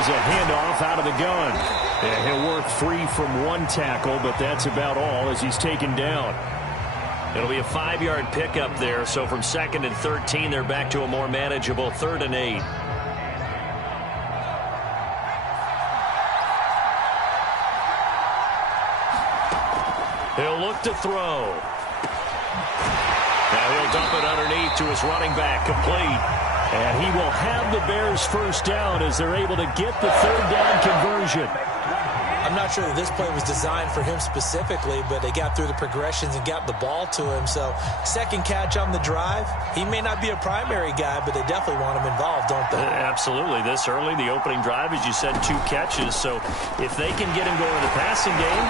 here's a handoff out of the gun. Yeah, he'll work free from one tackle, but that's about all as he's taken down. It'll be a 5-yard pickup there, so from 2nd and 13, they're back to a more manageable 3rd and 8. He'll look to throw. Now he'll dump it underneath to his running back, complete. And he will have the Bears first down as they're able to get the 3rd down conversion. I'm not sure that this play was designed for him specifically, but they got through the progressions and got the ball to him. So, second catch on the drive. He may not be a primary guy, but they definitely want him involved, don't they? Absolutely. This early, the opening drive, as you said, 2 catches. So, if they can get him going in the passing game,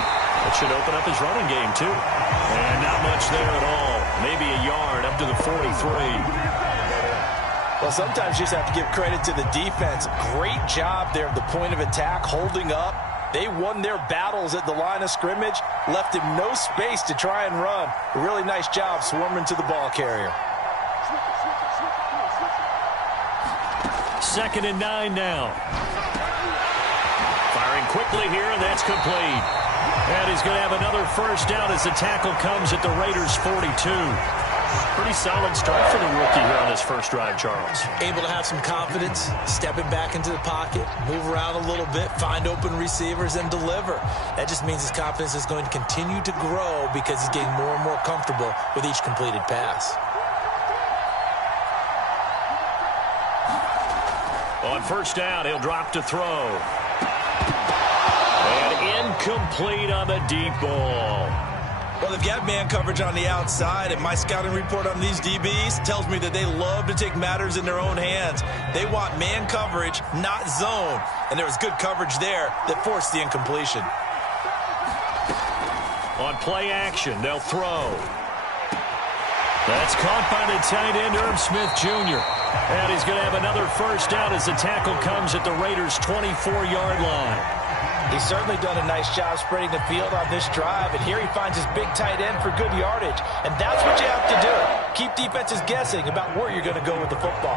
it should open up his running game, too. And not much there at all. Maybe a yard up to the 43. Well, sometimes you just have to give credit to the defense. Great job there at the point of attack, holding up. They won their battles at the line of scrimmage, left him no space to try and run. A really nice job swarming to the ball carrier. 2nd and 9 now. Firing quickly here, and that's complete. And he's going to have another first down as the tackle comes at the Raiders' 42. Pretty solid start for the rookie here on this first drive, Charles. Able to have some confidence, stepping back into the pocket, move around a little bit, find open receivers, and deliver. That just means his confidence is going to continue to grow because he's getting more and more comfortable with each completed pass. On first down, he'll drop to throw. And incomplete on the deep ball. Well, they've got man coverage on the outside, and my scouting report on these DBs tells me that they love to take matters in their own hands. They want man coverage, not zone. And there was good coverage there that forced the incompletion. On play action, they'll throw. That's caught by the tight end, Irv Smith Jr. And he's going to have another first down as the tackle comes at the Raiders' 24-yard line. He's certainly done a nice job spreading the field on this drive, and here he finds his big tight end for good yardage. And that's what you have to do. Keep defenses guessing about where you're going to go with the football.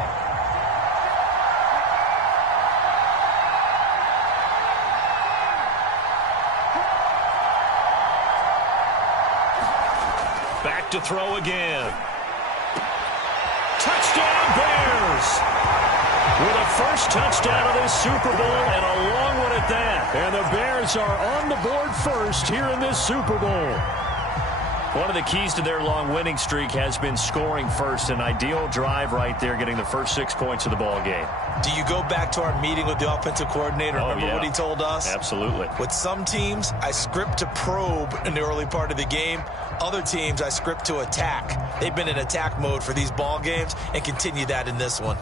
Back to throw again. Touchdown, Bears! With a first touchdown of this Super Bowl, and a long one at that. And the Bears are on the board first here in this Super Bowl. One of the keys to their long winning streak has been scoring first. An ideal drive right there, getting the first 6 points of the ball game. Do you go back to our meeting with the offensive coordinator? Remember what he told us? Absolutely. With some teams, I script to probe in the early part of the game. Other teams, I script to attack. They've been in attack mode for these ball games and continue that in this one.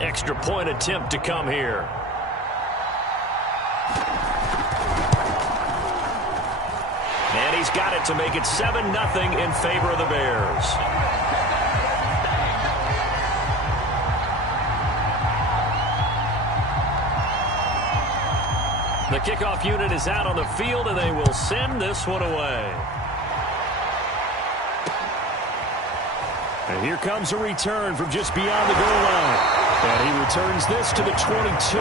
Extra point attempt to come here. And he's got it to make it 7-0 in favor of the Bears. The kickoff unit is out on the field, and they will send this one away. And here comes a return from just beyond the goal line. And he returns this to the 22.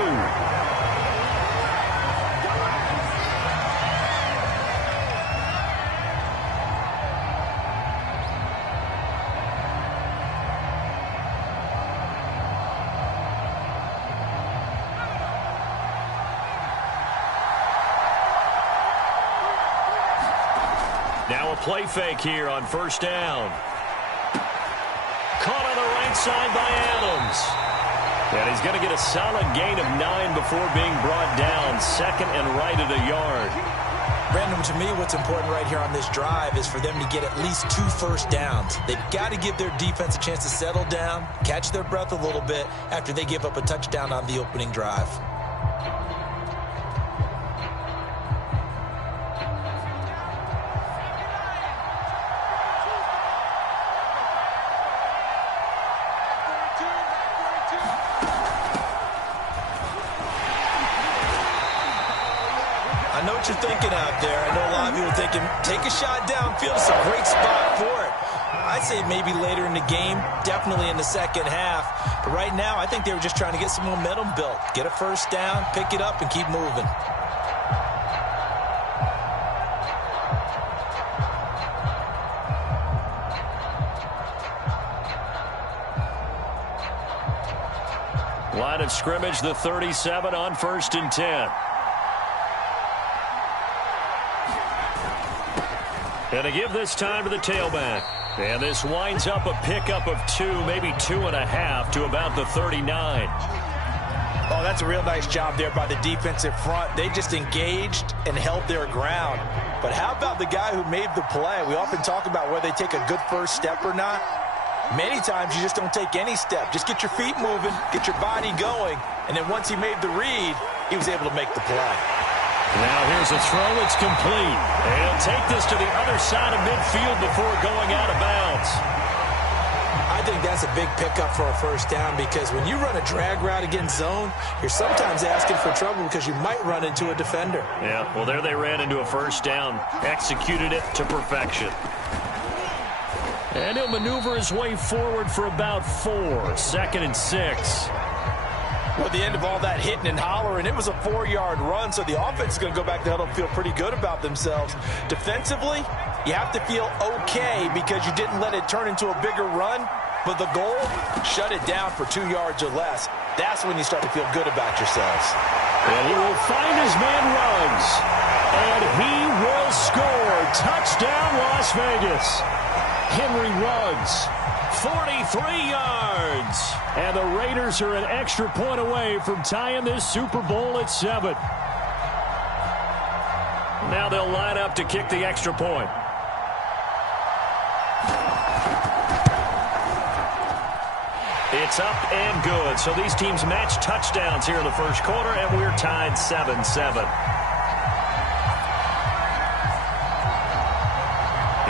Now a play fake here on first down. Caught on the right side by Adams. And he's going to get a solid gain of 9 before being brought down. 2nd and right at a yard. Brandon, to me, what's important right here on this drive is for them to get at least 2 first downs. They've got to give their defense a chance to settle down, catch their breath a little bit after they give up a touchdown on the opening drive. I know what you're thinking out there. I know a lot of people are thinking, take a shot downfield. It's a great spot for it. I'd say maybe later in the game, definitely in the second half. But right now, I think they were just trying to get some momentum built. Get a first down, pick it up, and keep moving. Line of scrimmage, the 37 on 1st and 10. And to give this time to the tailback. And this winds up a pickup of 2, maybe 2.5 to about the 39. Oh, that's a real nice job there by the defensive front. They just engaged and held their ground. But how about the guy who made the play? We often talk about whether they take a good first step or not. Many times you just don't take any step. Just get your feet moving, get your body going, and then once he made the read, he was able to make the play. Now here's a throw. It's complete. And he'll take this to the other side of midfield before going out of bounds. I think that's a big pickup for a first down because when you run a drag route against zone, you're sometimes asking for trouble because you might run into a defender. Yeah, well, there they ran into a first down. Executed it to perfection. And he'll maneuver his way forward for about 4. 2nd and 6. Well, at the end of all that hitting and hollering, it was a 4-yard run, so the offense is going to go back to huddle and feel pretty good about themselves. Defensively, you have to feel okay because you didn't let it turn into a bigger run, but the goal, shut it down for 2 yards or less. That's when you start to feel good about yourselves. And he will find his man Ruggs. And he will score. Touchdown, Las Vegas. Henry Ruggs, 43 yards. And the Raiders are an extra point away from tying this Super Bowl at 7. Now they'll line up to kick the extra point. It's up and good. So these teams match touchdowns here in the first quarter, and we're tied 7-7.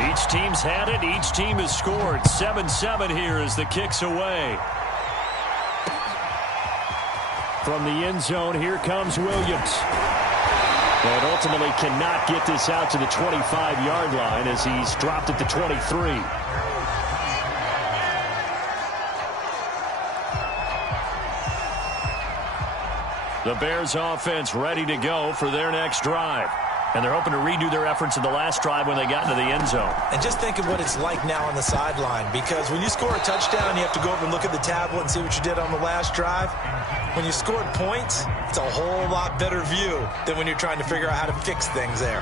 Each team's had it. Each team has scored. 7-7 here as the kick's away. From the end zone, here comes Williams. And ultimately cannot get this out to the 25-yard line as he's dropped at the 23. The Bears offense ready to go for their next drive. And they're hoping to redo their efforts in the last drive when they got into the end zone. And just think of what it's like now on the sideline, because when you score a touchdown, you have to go over and look at the tablet and see what you did on the last drive. When you scored points, it's a whole lot better view than when you're trying to figure out how to fix things there.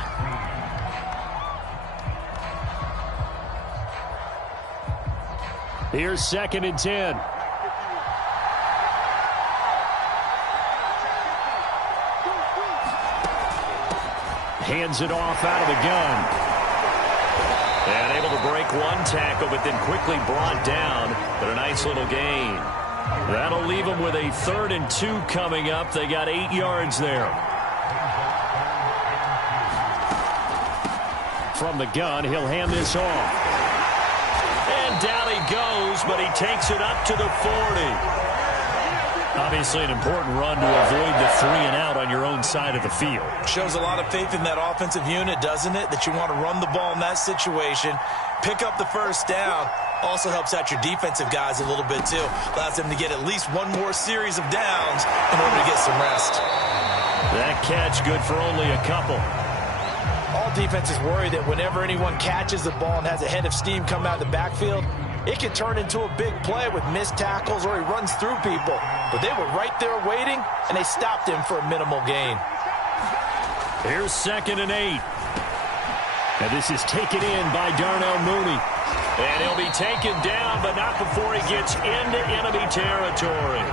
Here's 2nd and 10. Hands it off out of the gun. And able to break one tackle, but then quickly brought down. But a nice little gain. That'll leave them with a 3rd and 2 coming up. They got 8 yards there. From the gun, he'll hand this off. And down he goes, but he takes it up to the 40. Obviously an important run to avoid the 3 and out on your own side of the field. Shows a lot of faith in that offensive unit, doesn't it? That you want to run the ball in that situation. Pick up the first down. Also helps out your defensive guys a little bit too. Allows them to get at least one more series of downs in order to get some rest. That catch good for only a couple. All defenses worry that whenever anyone catches the ball and has a head of steam come out of the backfield, it can turn into a big play with missed tackles or he runs through people. But they were right there waiting, and they stopped him for a minimal gain. Here's 2nd and 8. And this is taken in by Darnell Mooney. And he'll be taken down, but not before he gets into enemy territory.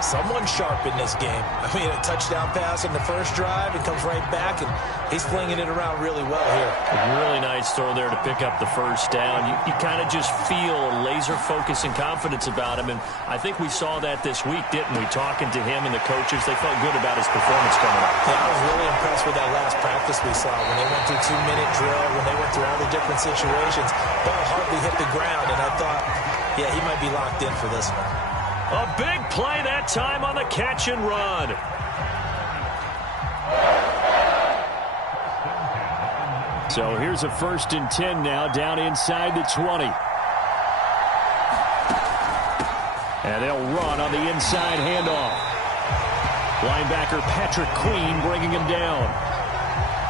Someone sharp in this game. I mean, a touchdown pass on the first drive and comes right back, and he's flinging it around really well here. A really nice throw there to pick up the first down. You kind of just feel a laser focus and confidence about him, and I think we saw that this week, didn't we? Talking to him and the coaches, they felt good about his performance coming up. Yeah, I was really impressed with that last practice we saw when they went through 2-minute drill, when they went through all the different situations. Ball hardly hit the ground, and I thought, yeah, he might be locked in for this one. A big play that time on the catch and run. 2 So here's a 1st and 10 now, down inside the 20. And they'll run on the inside handoff. Linebacker Patrick Queen bringing him down.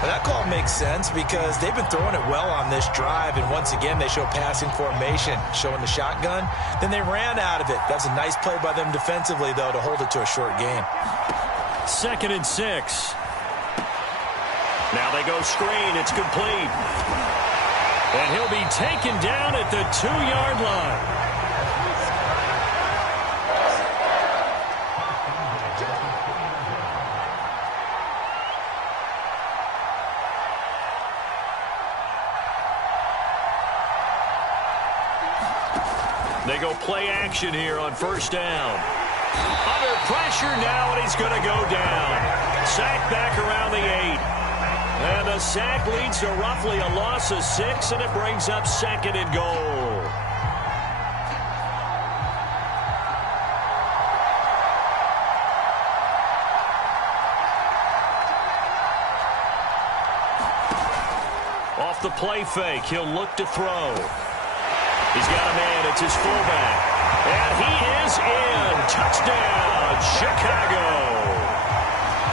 That call makes sense because they've been throwing it well on this drive, and once again they show passing formation, showing the shotgun. Then they ran out of it. That's a nice play by them defensively, though, to hold it to a short gain. 2nd and 6. Now they go screen. It's complete. And he'll be taken down at the 2-yard line. They go play action here on 1st down. Under pressure now, and he's going to go down. Sack back around the 8. And the sack leads to roughly a loss of 6, and it brings up 2nd and goal. Off the play fake, he'll look to throw. He's got a man. It's his fullback. And he is in. Touchdown, Chicago.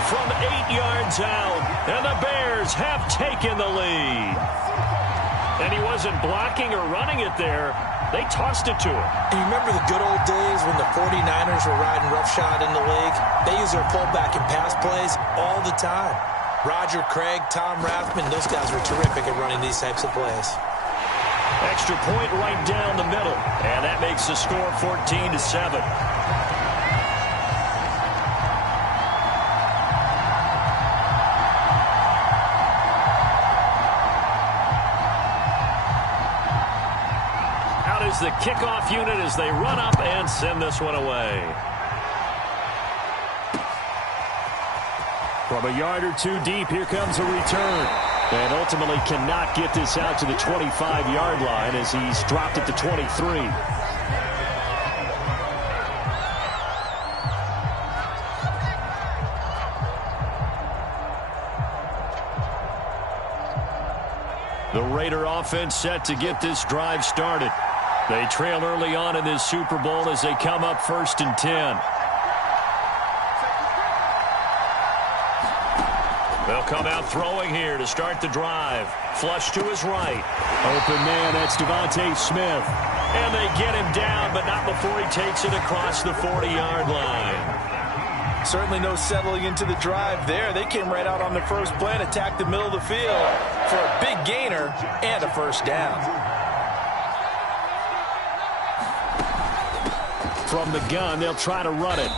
From 8 yards out, and the Bears have taken the lead. And he wasn't blocking or running it there. They tossed it to him. And you remember the good old days when the 49ers were riding roughshod in the league? They use their fullback in pass plays all the time. Roger Craig, Tom Rathman, those guys were terrific at running these types of plays. Extra point right down the middle. And that makes the score 14-7. Out is the kickoff unit as they run up and send this one away. From a yard or two deep, here comes a return. And ultimately cannot get this out to the 25-yard line as he's dropped it to 23. The Raider offense set to get this drive started. They trail early on in this Super Bowl as they come up 1st and 10. They'll come out throwing here to start the drive. Flush to his right. Open man, that's Devontae Smith. And they get him down, but not before he takes it across the 40-yard line. Certainly no settling into the drive there. They came right out on the first play and attacked the middle of the field for a big gainer and a 1st down. From the gun, they'll try to run it.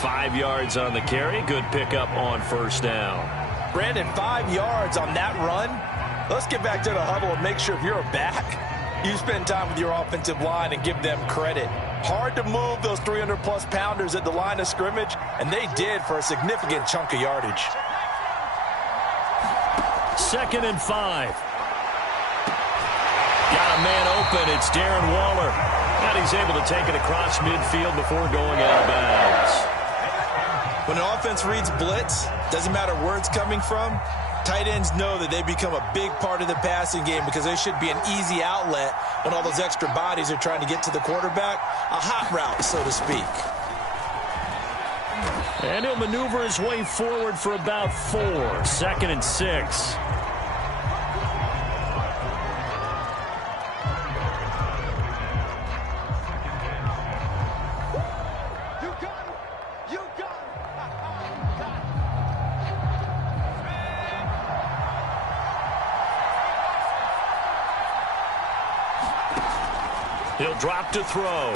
5 yards on the carry. Good pickup on 1st down. Brandon, 5 yards on that run. Let's get back to the huddle and make sure if you're a back, you spend time with your offensive line and give them credit. Hard to move those 300-plus pounders at the line of scrimmage, and they did for a significant chunk of yardage. 2nd and 5. Got a man open. It's Darren Waller. And he's able to take it across midfield before going out of bounds. When an offense reads blitz, doesn't matter where it's coming from, tight ends know that they become a big part of the passing game because they should be an easy outlet when all those extra bodies are trying to get to the quarterback. A hot route, so to speak. And he'll maneuver his way forward for about 4. 2nd and 6. He'll drop to throw.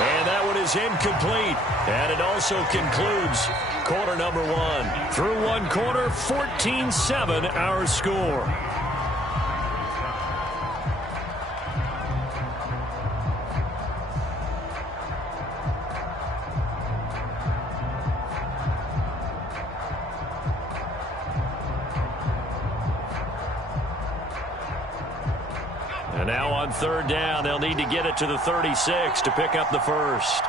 And that one is incomplete. And it also concludes quarter number 1. Through one quarter, 14-7 our score. And now on 3rd down, they'll need to get it to the 36 to pick up the 1st.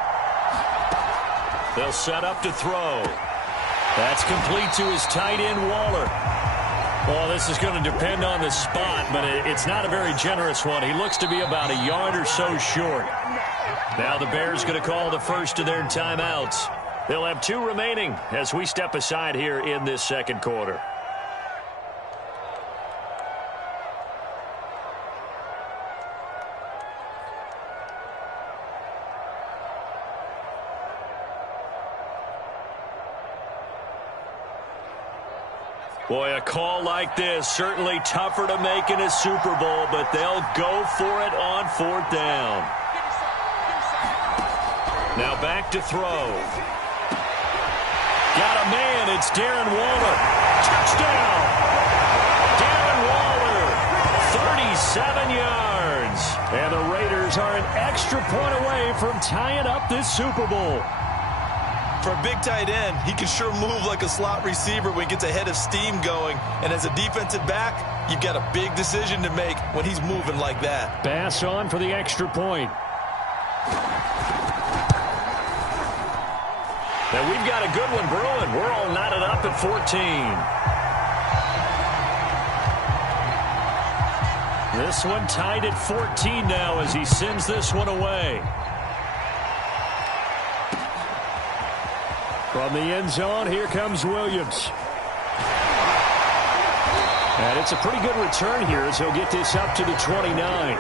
They'll set up to throw. That's complete to his tight end, Waller. Well, this is going to depend on the spot, but it's not a very generous one. He looks to be about a yard or so short. Now the Bears going to call the first of their timeouts. They'll have 2 remaining as we step aside here in this second quarter. Boy, a call like this, certainly tougher to make in a Super Bowl, but they'll go for it on 4th down. Now back to throw. Got a man, it's Darren Waller. Touchdown! Darren Waller, 37 yards. And the Raiders are an extra point away from tying up this Super Bowl. For a big tight end, he can sure move like a slot receiver when he gets a head of steam going. And as a defensive back, you've got a big decision to make when he's moving like that. Pass on for the extra point. Now we've got a good one brewing. We're all knotted up at 14. This one tied at 14 now as he sends this one away. From the end zone, here comes Williams. And it's a pretty good return here as he'll get this up to the 29.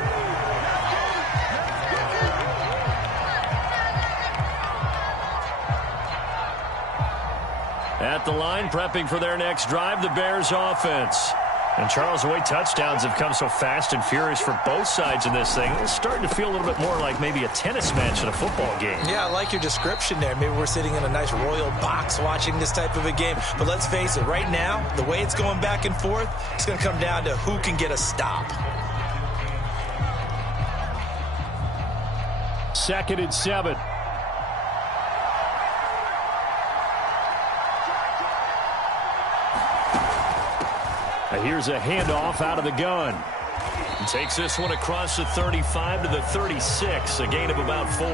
At the line, prepping for their next drive, the Bears offense. And, Charles, the way touchdowns have come so fast and furious for both sides in this thing, it's starting to feel a little bit more like maybe a tennis match in a football game. Yeah, I like your description there. Maybe we're sitting in a nice royal box watching this type of a game. But let's face it, right now, the way it's going back and forth, it's going to come down to who can get a stop. 2nd and 7. Here's a handoff out of the gun. And takes this one across the 35 to the 36, a gain of about 4.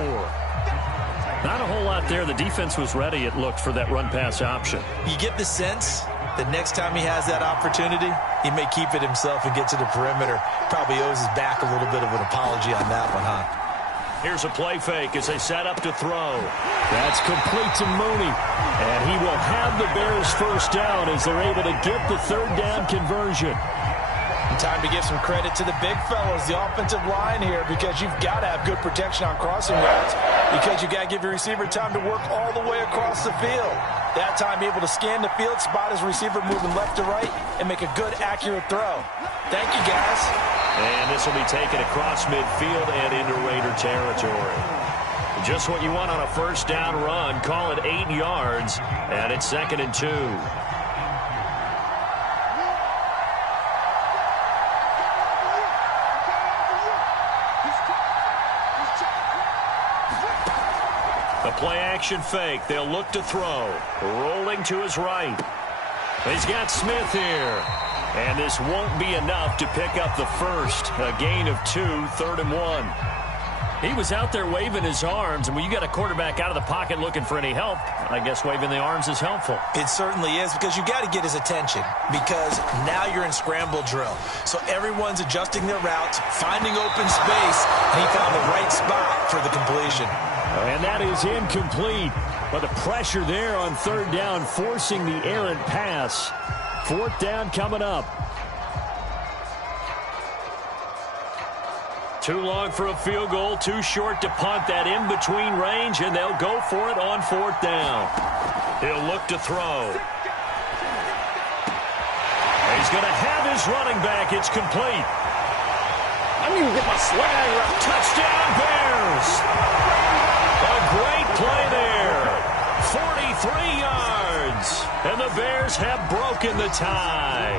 Not a whole lot there. The defense was ready, it looked, for that run-pass option. You get the sense that next time he has that opportunity, he may keep it himself and get to the perimeter. Probably owes his back a little bit of an apology on that one, huh? Here's a play fake as they set up to throw. That's complete to Mooney. And he will have the Bears first down as they're able to get the 3rd down conversion. And time to give some credit to the big fellas, the offensive line here, because you've got to have good protection on crossing routes, because you got to give your receiver time to work all the way across the field. That time able to scan the field, spot his receiver moving left to right, and make a good, accurate throw. Thank you, guys. And this will be taken across midfield and into Raider territory. Just what you want on a first down run. Call it 8 yards, and it's 2nd and 2. A play-action fake. They'll look to throw. Rolling to his right. He's got Smith here. And this won't be enough to pick up the first. A gain of 2, 3rd and 1. He was out there waving his arms, and when you got a quarterback out of the pocket looking for any help, I guess waving the arms is helpful. It certainly is, because you got to get his attention, because now you're in scramble drill. So everyone's adjusting their routes, finding open space, and he found the right spot for the completion. And that is incomplete. But the pressure there on 3rd down, forcing the errant pass. 4th down coming up. Too long for a field goal, too short to punt. That in-between range, and they'll go for it on 4th down. He'll look to throw. He's going to have his running back. It's complete. I need to get my swag right. Touchdown, Bears. A great play there. 43 yards. And the Bears have broken the tie.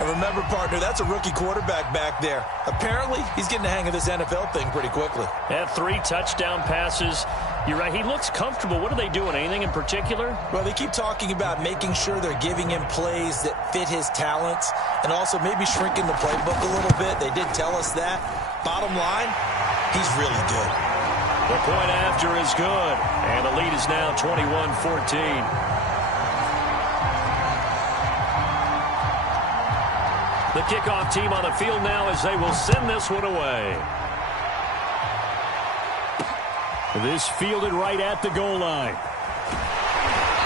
And remember, partner, that's a rookie quarterback back there. Apparently, he's getting the hang of this NFL thing pretty quickly. Had 3 touchdown passes. You're right, he looks comfortable. What are they doing? Anything in particular? Well, they keep talking about making sure they're giving him plays that fit his talents and also maybe shrinking the playbook a little bit. They did tell us that. Bottom line, he's really good. The point after is good, and the lead is now 21-14. The kickoff team on the field now as they will send this one away. This fielded right at the goal line.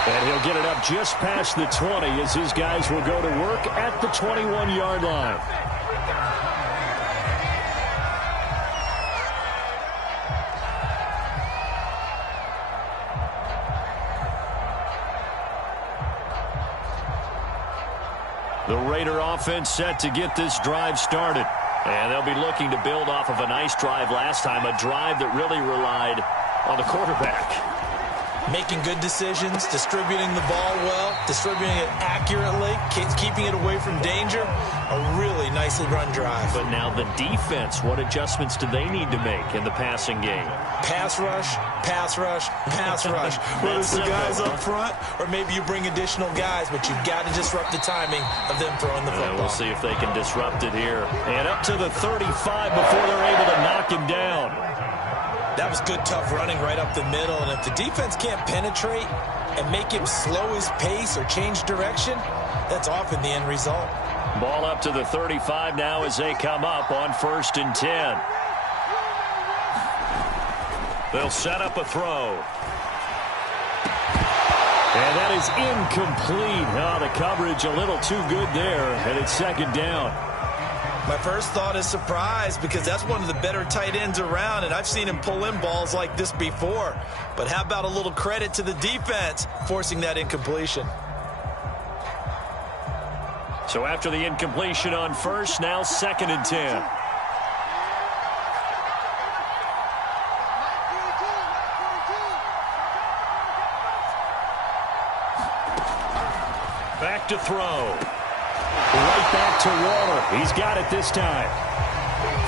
And he'll get it up just past the 20 as his guys will go to work at the 21-yard line. The Raider offense set to get this drive started. And they'll be looking to build off of a nice drive last time, a drive that really relied on the quarterback. Making good decisions, distributing the ball well, distributing it accurately, keeping it away from danger. A really nicely run drive. But now the defense, what adjustments do they need to make in the passing game? Pass rush, pass rush, pass rush. Whether it's the guys up front or maybe you bring additional guys, but you've got to disrupt the timing of them throwing the football. We'll see if they can disrupt it here. And up to the 35 before they're able to knock him down. That was good, tough running right up the middle. And if the defense can't penetrate and make him slow his pace or change direction, that's often the end result. Ball up to the 35 now as they come up on 1st and 10. They'll set up a throw. And that is incomplete. Oh, the coverage a little too good there, and it's 2nd down. My first thought is surprise because that's one of the better tight ends around, and I've seen him pull in balls like this before. But how about a little credit to the defense forcing that incompletion? So after the incompletion on 1st, now 2nd and 10. Back to throw. Right back to Waller. He's got it this time.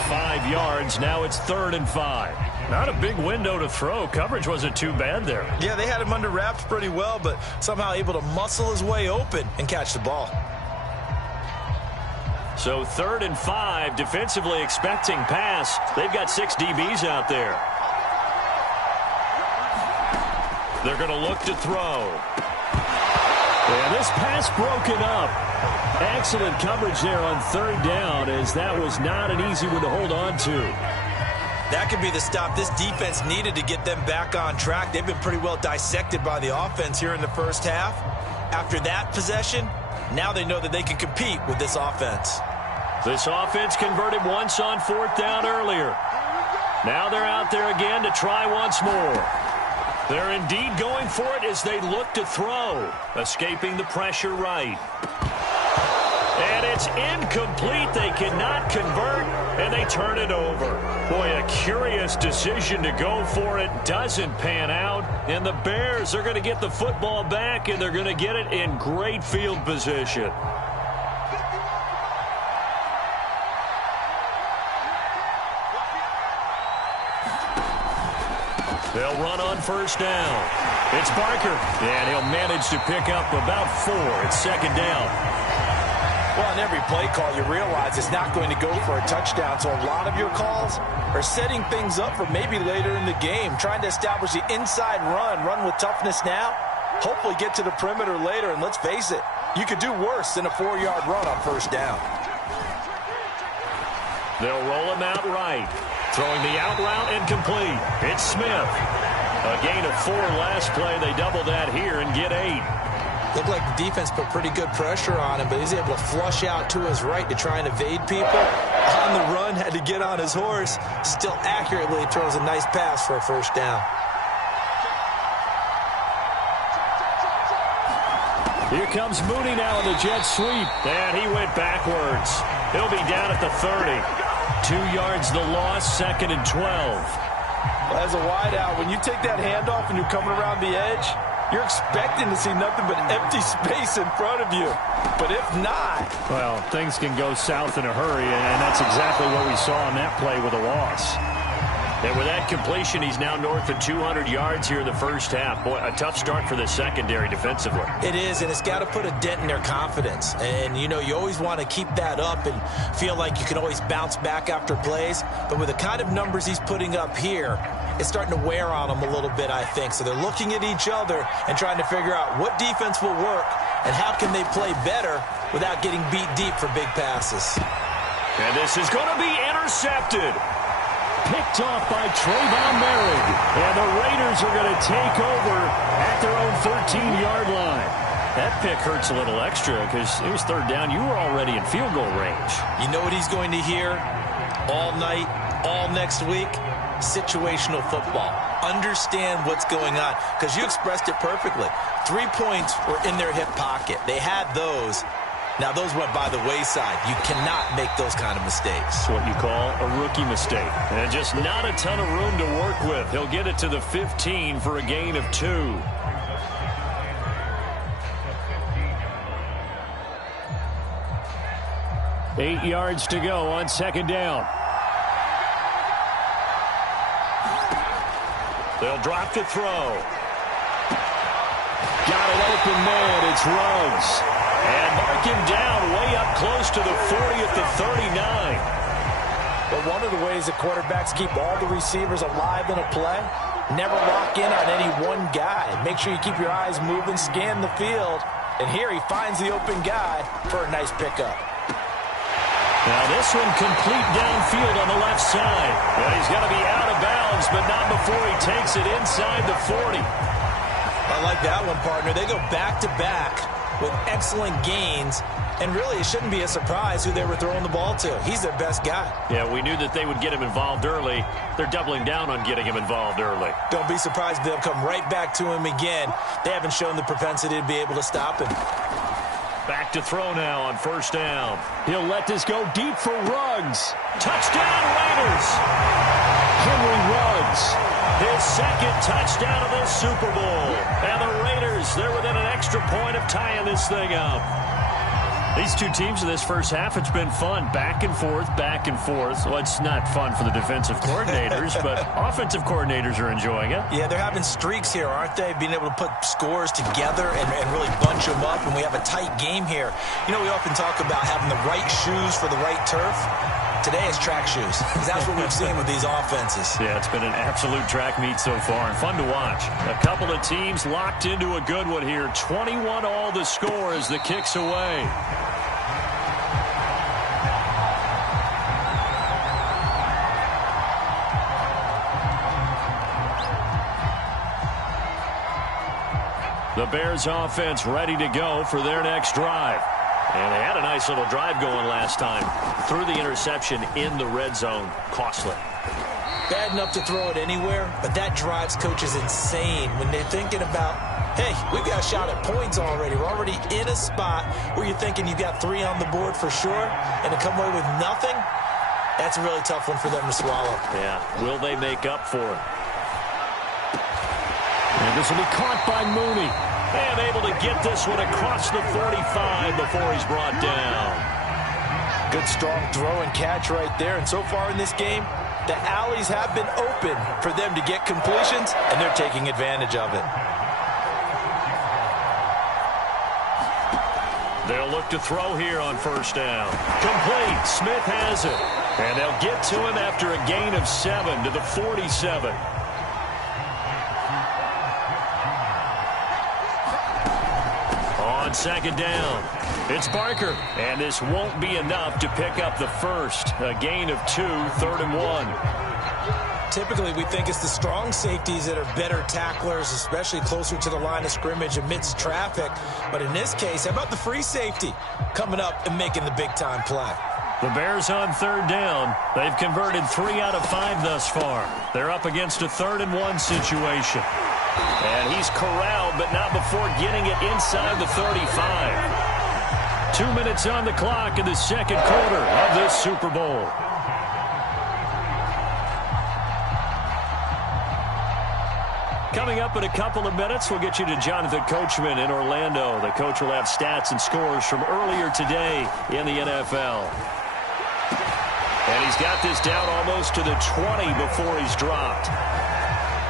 5 yards. Now it's 3rd and 5. Not a big window to throw. Coverage wasn't too bad there. Yeah, they had him under wraps pretty well, but somehow able to muscle his way open and catch the ball. So 3rd and 5, defensively expecting pass. They've got 6 DBs out there. They're going to look to throw. And this pass broken up. Excellent coverage there on 3rd down, as that was not an easy one to hold on to. That could be the stop this defense needed to get them back on track. They've been pretty well dissected by the offense here in the first half. After that possession, now they know that they can compete with this offense. This offense converted once on 4th down earlier. Now they're out there again to try once more. They're indeed going for it as they look to throw. Escaping the pressure right. And it's incomplete. They cannot convert, and they turn it over. Boy, a curious decision to go for it. Doesn't pan out. And the Bears are going to get the football back, and they're going to get it in great field position. They'll run on 1st down. It's Barker, and he'll manage to pick up about 4. It's 2nd down. Well, on every play call, you realize it's not going to go for a touchdown, so a lot of your calls are setting things up for maybe later in the game, trying to establish the inside run with toughness now, hopefully get to the perimeter later, and let's face it, you could do worse than a 4-yard run on 1st down. They'll roll him out right. Throwing the out route incomplete. It's Smith. A gain of 4 last play. They double that here and get 8. Looked like the defense put pretty good pressure on him, but he's able to flush out to his right to try and evade people. On the run, had to get on his horse. Still accurately throws a nice pass for a 1st down. Here comes Mooney now in the jet sweep. And he went backwards. He'll be down at the 30. 2 yards the loss, 2nd and 12. Well, as a wideout, when you take that handoff and you're coming around the edge, you're expecting to see nothing but empty space in front of you. But if not... Well, things can go south in a hurry, and that's exactly what we saw on that play with a loss. And with that completion, he's now north of 200 yards here in the first half. Boy, a tough start for the secondary defensively. It is, and it's got to put a dent in their confidence. And, you know, you always want to keep that up and feel like you can always bounce back after plays. But with the kind of numbers he's putting up here, it's starting to wear on them a little bit, I think. So they're looking at each other and trying to figure out what defense will work and how can they play better without getting beat deep for big passes. And this is going to be intercepted. Picked off by Trayvon Merrick. And the Raiders are going to take over at their own 13-yard line. That pick hurts a little extra because it was third down. You were already in field goal range. You know what he's going to hear all night, all next week? Situational football. Understand what's going on, because you expressed it perfectly. 3 points were in their hip pocket. They had those. Now, those went by the wayside. You cannot make those kind of mistakes. It's what you call a rookie mistake. And just not a ton of room to work with. He'll get it to the 15 for a gain of 2. Eight yards to go on second down. They'll drop to throw. Got an open man. It's Ruggs. And mark him down way up close to the 40 at the 39. But one of the ways that quarterbacks keep all the receivers alive in a play, never lock in on any one guy. Make sure you keep your eyes moving, scan the field. And here he finds the open guy for a nice pickup. Now this one complete downfield on the left side. Well, he's going to be out of bounds, but not before he takes it inside the 40. I like that one, partner. They go back-to-back with excellent gains, and really it shouldn't be a surprise who they were throwing the ball to. He's their best guy. Yeah, we knew that they would get him involved early. They're doubling down on getting him involved early. Don't be surprised if they'll come right back to him again. They haven't shown the propensity to be able to stop him. Back to throw now on first down. He'll let this go deep for Ruggs. Touchdown, Raiders! Henry Ruggs. His second touchdown of this Super Bowl. And the Raiders, they're within an extra point of tying this thing up. These two teams in this first half, it's been fun. Back and forth, back and forth. Well, it's not fun for the defensive coordinators, but offensive coordinators are enjoying it. Yeah, they're having streaks here, aren't they? Being able to put scores together and really bunch them up, and we have a tight game here. You know, we often talk about having the right shoes for the right turf. Today is track shoes, because that's what we've seen with these offenses. Yeah, it's been an absolute track meet so far, and fun to watch. A couple of teams locked into a good one here. 21 all the score as the kick's away. The Bears offense ready to go for their next drive. And they had a nice little drive going last time. Threw the interception in the red zone. Costly. Bad enough to throw it anywhere, but that drives coaches insane when they're thinking about, hey, we've got a shot at points already. We're already in a spot where you're thinking you've got 3 on the board for sure, and to come away with nothing, that's a really tough one for them to swallow. Yeah, will they make up for it? And this will be caught by Mooney. And able to get this one across the 45 before he's brought down. Good strong throw and catch right there. And so far in this game, the alleys have been open for them to get completions, and they're taking advantage of it. They'll look to throw here on first down. Complete. Smith has it. And they'll get to him after a gain of 7 to the 47. On second down, it's Barker. And this won't be enough to pick up the first. A gain of 2, 3rd and 1. Typically, we think it's the strong safeties that are better tacklers, especially closer to the line of scrimmage amidst traffic. But in this case, how about the free safety coming up and making the big-time play? The Bears on third down. They've converted 3 out of 5 thus far. They're up against a 3rd and 1 situation. And he's corralled, but not before getting it inside the 35. 2 minutes on the clock in the second quarter of this Super Bowl. Coming up in a couple of minutes, we'll get you to Jonathan Coachman in Orlando. The coach will have stats and scores from earlier today in the NFL. And he's got this down almost to the 20 before he's dropped.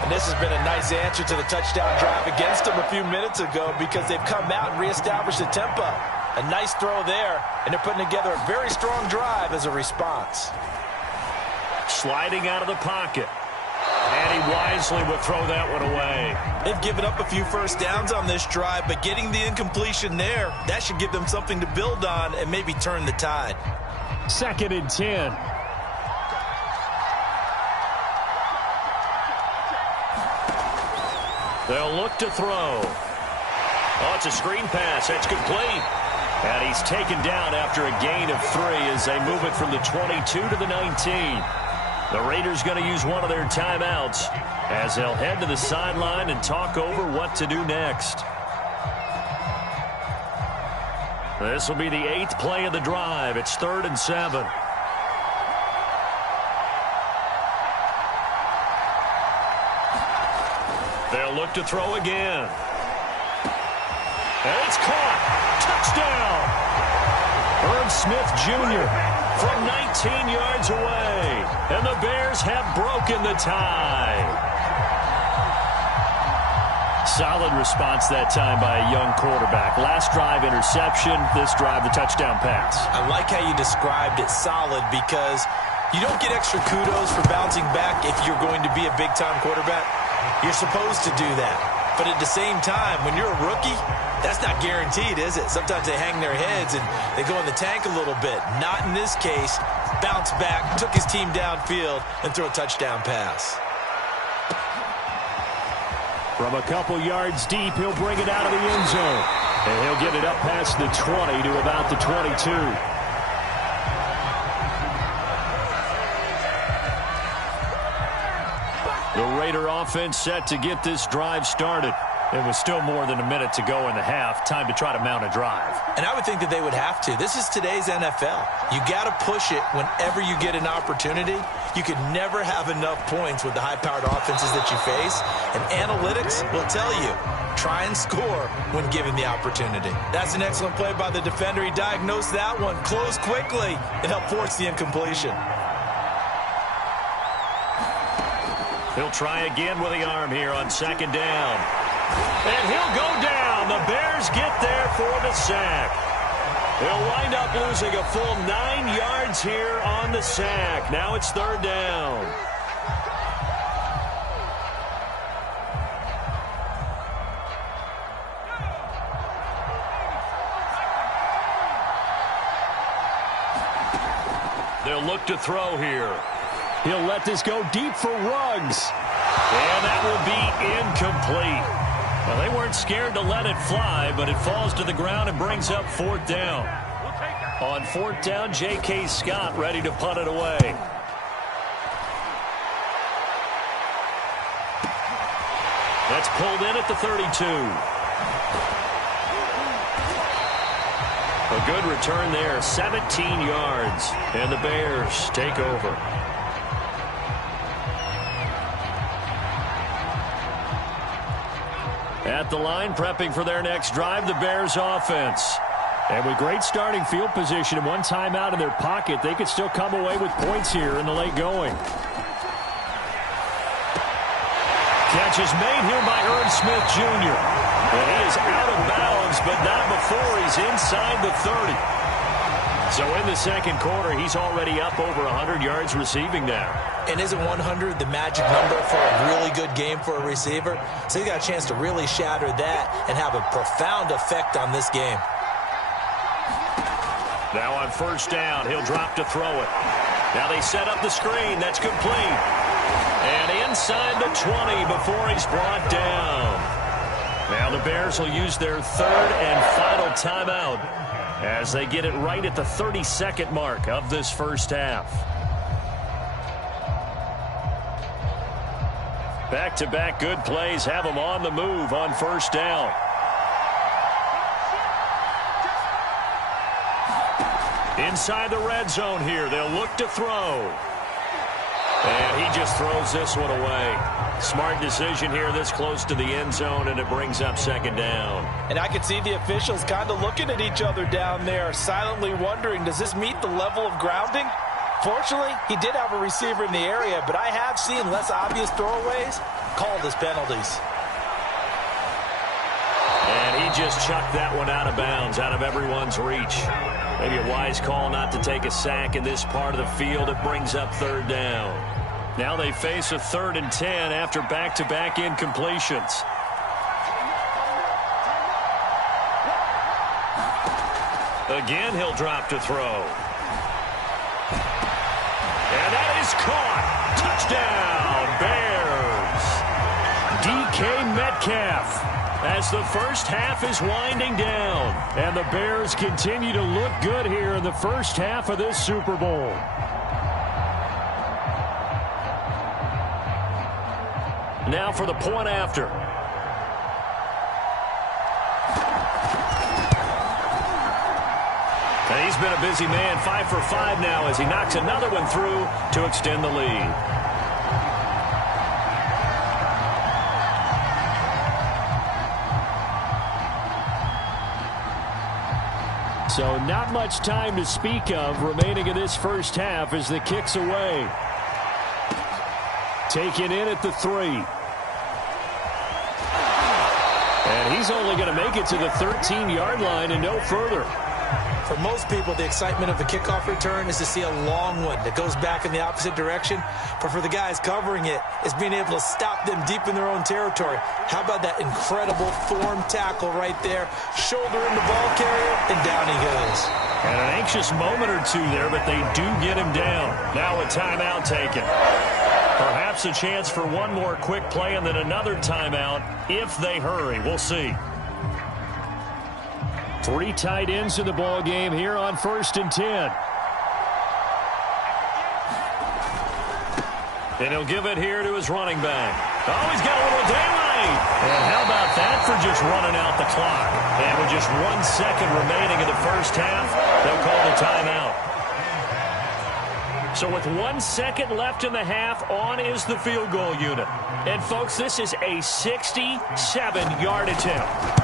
And this has been a nice answer to the touchdown drive against them a few minutes ago, because they've come out and reestablished the tempo. A nice throw there, and they're putting together a very strong drive as a response. Sliding out of the pocket. And he wisely would throw that one away. They've given up a few first downs on this drive, but getting the incompletion there, that should give them something to build on and maybe turn the tide. 2nd and 10. They'll look to throw. Oh, it's a screen pass. That's complete. And he's taken down after a gain of 3 as they move it from the 22 to the 19. The Raiders going to use one of their timeouts as they'll head to the sideline and talk over what to do next. This will be the 8th play of the drive. It's 3rd and 7. They'll look to throw again. And it's caught. Touchdown. Irv Smith Jr. from 19 yards away. And the Bears have broken the tie. Solid response that time by a young quarterback. Last drive interception. This drive the touchdown pass. I like how you described it solid because you don't get extra kudos for bouncing back if you're going to be a big-time quarterback. You're supposed to do that. But at the same time, when you're a rookie, that's not guaranteed, is it? Sometimes they hang their heads and they go in the tank a little bit. Not in this case. Bounce back, took his team downfield, and threw a touchdown pass. From a couple yards deep, he'll bring it out of the end zone. And he'll get it up past the 20 to about the 22. The Raider offense set to get this drive started. It was still more than a minute to go in the half. Time to try to mount a drive. And I would think that they would have to. This is today's NFL. You got to push it whenever you get an opportunity. You could never have enough points with the high-powered offenses that you face. And analytics will tell you, try and score when given the opportunity. That's an excellent play by the defender. He diagnosed that one, closed quickly, and helped force the incompletion. He'll try again with the arm here on 2nd down. And he'll go down. The Bears get there for the sack. He'll wind up losing a full 9 yards here on the sack. Now it's 3rd down. They'll look to throw here. He'll let this go deep for Ruggs. And that will be incomplete. Well, they weren't scared to let it fly, but it falls to the ground and brings up 4th down. On 4th down, J.K. Scott ready to punt it away. That's pulled in at the 32. A good return there, 17 yards. And the Bears take over. At the line, prepping for their next drive, the Bears offense. And with great starting field position and one timeout in their pocket, they could still come away with points here in the late going. Catch is made here by Irv Smith Jr. And he is out of bounds, but not before he's inside the 30. So in the 2nd quarter, he's already up over 100 yards receiving now. And isn't 100 the magic number for a really good game for a receiver? So he got a chance to really shatter that and have a profound effect on this game. Now on 1st down, he'll drop to throw it. Now they set up the screen. That's complete. And inside the 20 before he's brought down. Now the Bears will use their 3rd and final timeout as they get it right at the 32nd mark of this first half. Back-to-back good plays have them on the move on 1st down. Inside the red zone here, they'll look to throw. And he just throws this one away. Smart decision here this close to the end zone, and it brings up 2nd down. And I could see the officials kind of looking at each other down there, silently wondering, does this meet the level of grounding? Fortunately, he did have a receiver in the area, but I have seen less obvious throwaways called as penalties. And he just chucked that one out of bounds, out of everyone's reach. Maybe a wise call not to take a sack in this part of the field. It brings up 3rd down. Now they face a 3rd and 10 after back-to-back incompletions. Again, he'll drop to throw. And that is caught. Touchdown, Bears. DK Metcalf. As the first half is winding down. And the Bears continue to look good here in the first half of this Super Bowl. Now for the point after. And he's been a busy man, 5 for 5 now as he knocks another one through to extend the lead. So not much time to speak of remaining in this first half as the kick's away. Taken in at the 3. And he's only going to make it to the 13-yard line and no further. For most people, the excitement of a kickoff return is to see a long one that goes back in the opposite direction. But for the guys covering it, it's being able to stop them deep in their own territory. How about that incredible form tackle right there? Shoulder in the ball carrier, and down he goes. And an anxious moment or two there, but they do get him down. Now a timeout taken. Perhaps a chance for one more quick play and then another timeout if they hurry. We'll see. 3 tight ends in the ball game here on 1st and 10. And he'll give it here to his running back. Oh, he's got a little daylight. And how about that for just running out the clock? And with just 1 second remaining in the first half, they'll call the timeout. So with 1 second left in the half, on is the field goal unit. And folks, this is a 67-yard attempt.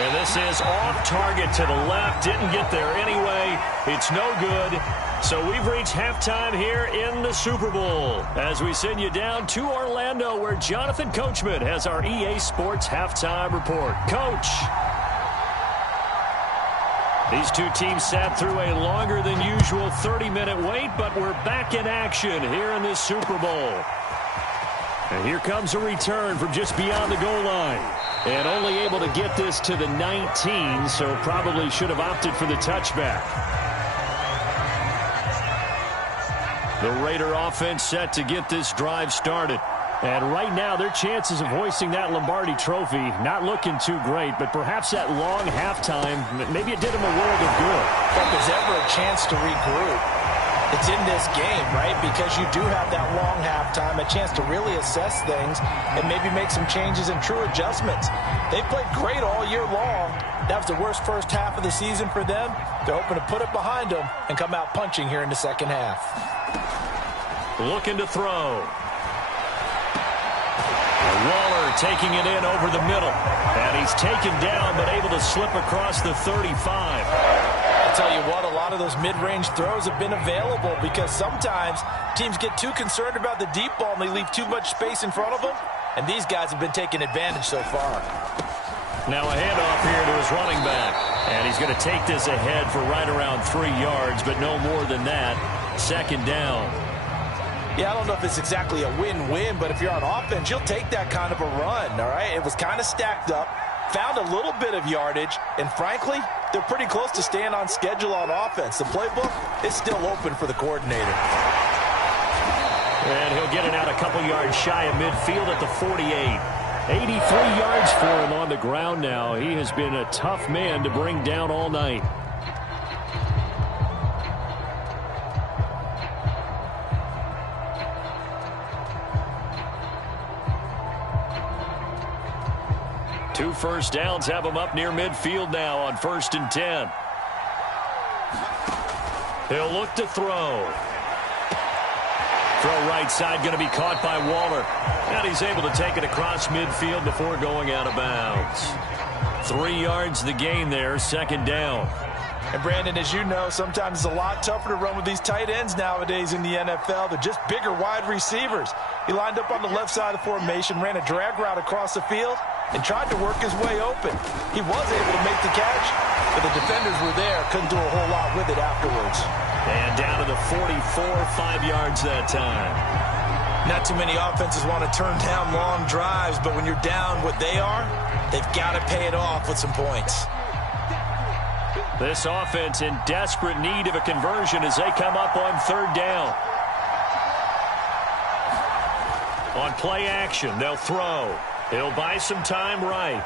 And this is off target to the left. Didn't get there anyway. It's no good. So we've reached halftime here in the Super Bowl as we send you down to Orlando where Jonathan Coachman has our EA Sports halftime report. Coach. These two teams sat through a longer than usual 30-minute wait, but we're back in action here in this Super Bowl. And here comes a return from just beyond the goal line. And only able to get this to the 19, so probably should have opted for the touchback. The Raider offense set to get this drive started. And right now, their chances of hoisting that Lombardi trophy not looking too great, but perhaps that long halftime, maybe it did them a world of good. If there's ever a chance to regroup, it's in this game, right? Because you do have that long halftime, a chance to really assess things and maybe make some changes and true adjustments. They played great all year long. That was the worst first half of the season for them. They're hoping to put it behind them and come out punching here in the second half. Looking to throw. Waller taking it in over the middle. And he's taken down but able to slip across the 35. I'll tell you what, a lot of those mid-range throws have been available because sometimes teams get too concerned about the deep ball and they leave too much space in front of them. And these guys have been taking advantage so far. Now a handoff here to his running back. And he's going to take this ahead for right around 3 yards, but no more than that. Second down. Yeah, I don't know if it's exactly a win-win, but if you're on offense, you'll take that kind of a run, all right? It was kind of stacked up, found a little bit of yardage, and frankly, they're pretty close to staying on schedule on offense. The playbook is still open for the coordinator. And he'll get it out a couple yards shy of midfield at the 48. 83 yards for him on the ground now. He has been a tough man to bring down all night. Two first downs have him up near midfield now on 1st and 10. He'll look to throw. Throw right side going to be caught by Waller. And he's able to take it across midfield before going out of bounds. 3 yards the gain there, second down. And Brandon, as you know, sometimes it's a lot tougher to run with these tight ends nowadays in the NFL. They're just bigger wide receivers. He lined up on the left side of the formation, ran a drag route across the field, and tried to work his way open. He was able to make the catch, but the defenders were there, couldn't do a whole lot with it afterwards. And down to the 44, 5 yards that time. Not too many offenses want to turn down long drives, but when you're down what they are, they've got to pay it off with some points. This offense in desperate need of a conversion as they come up on third down. On play action, they'll throw. He'll buy some time right.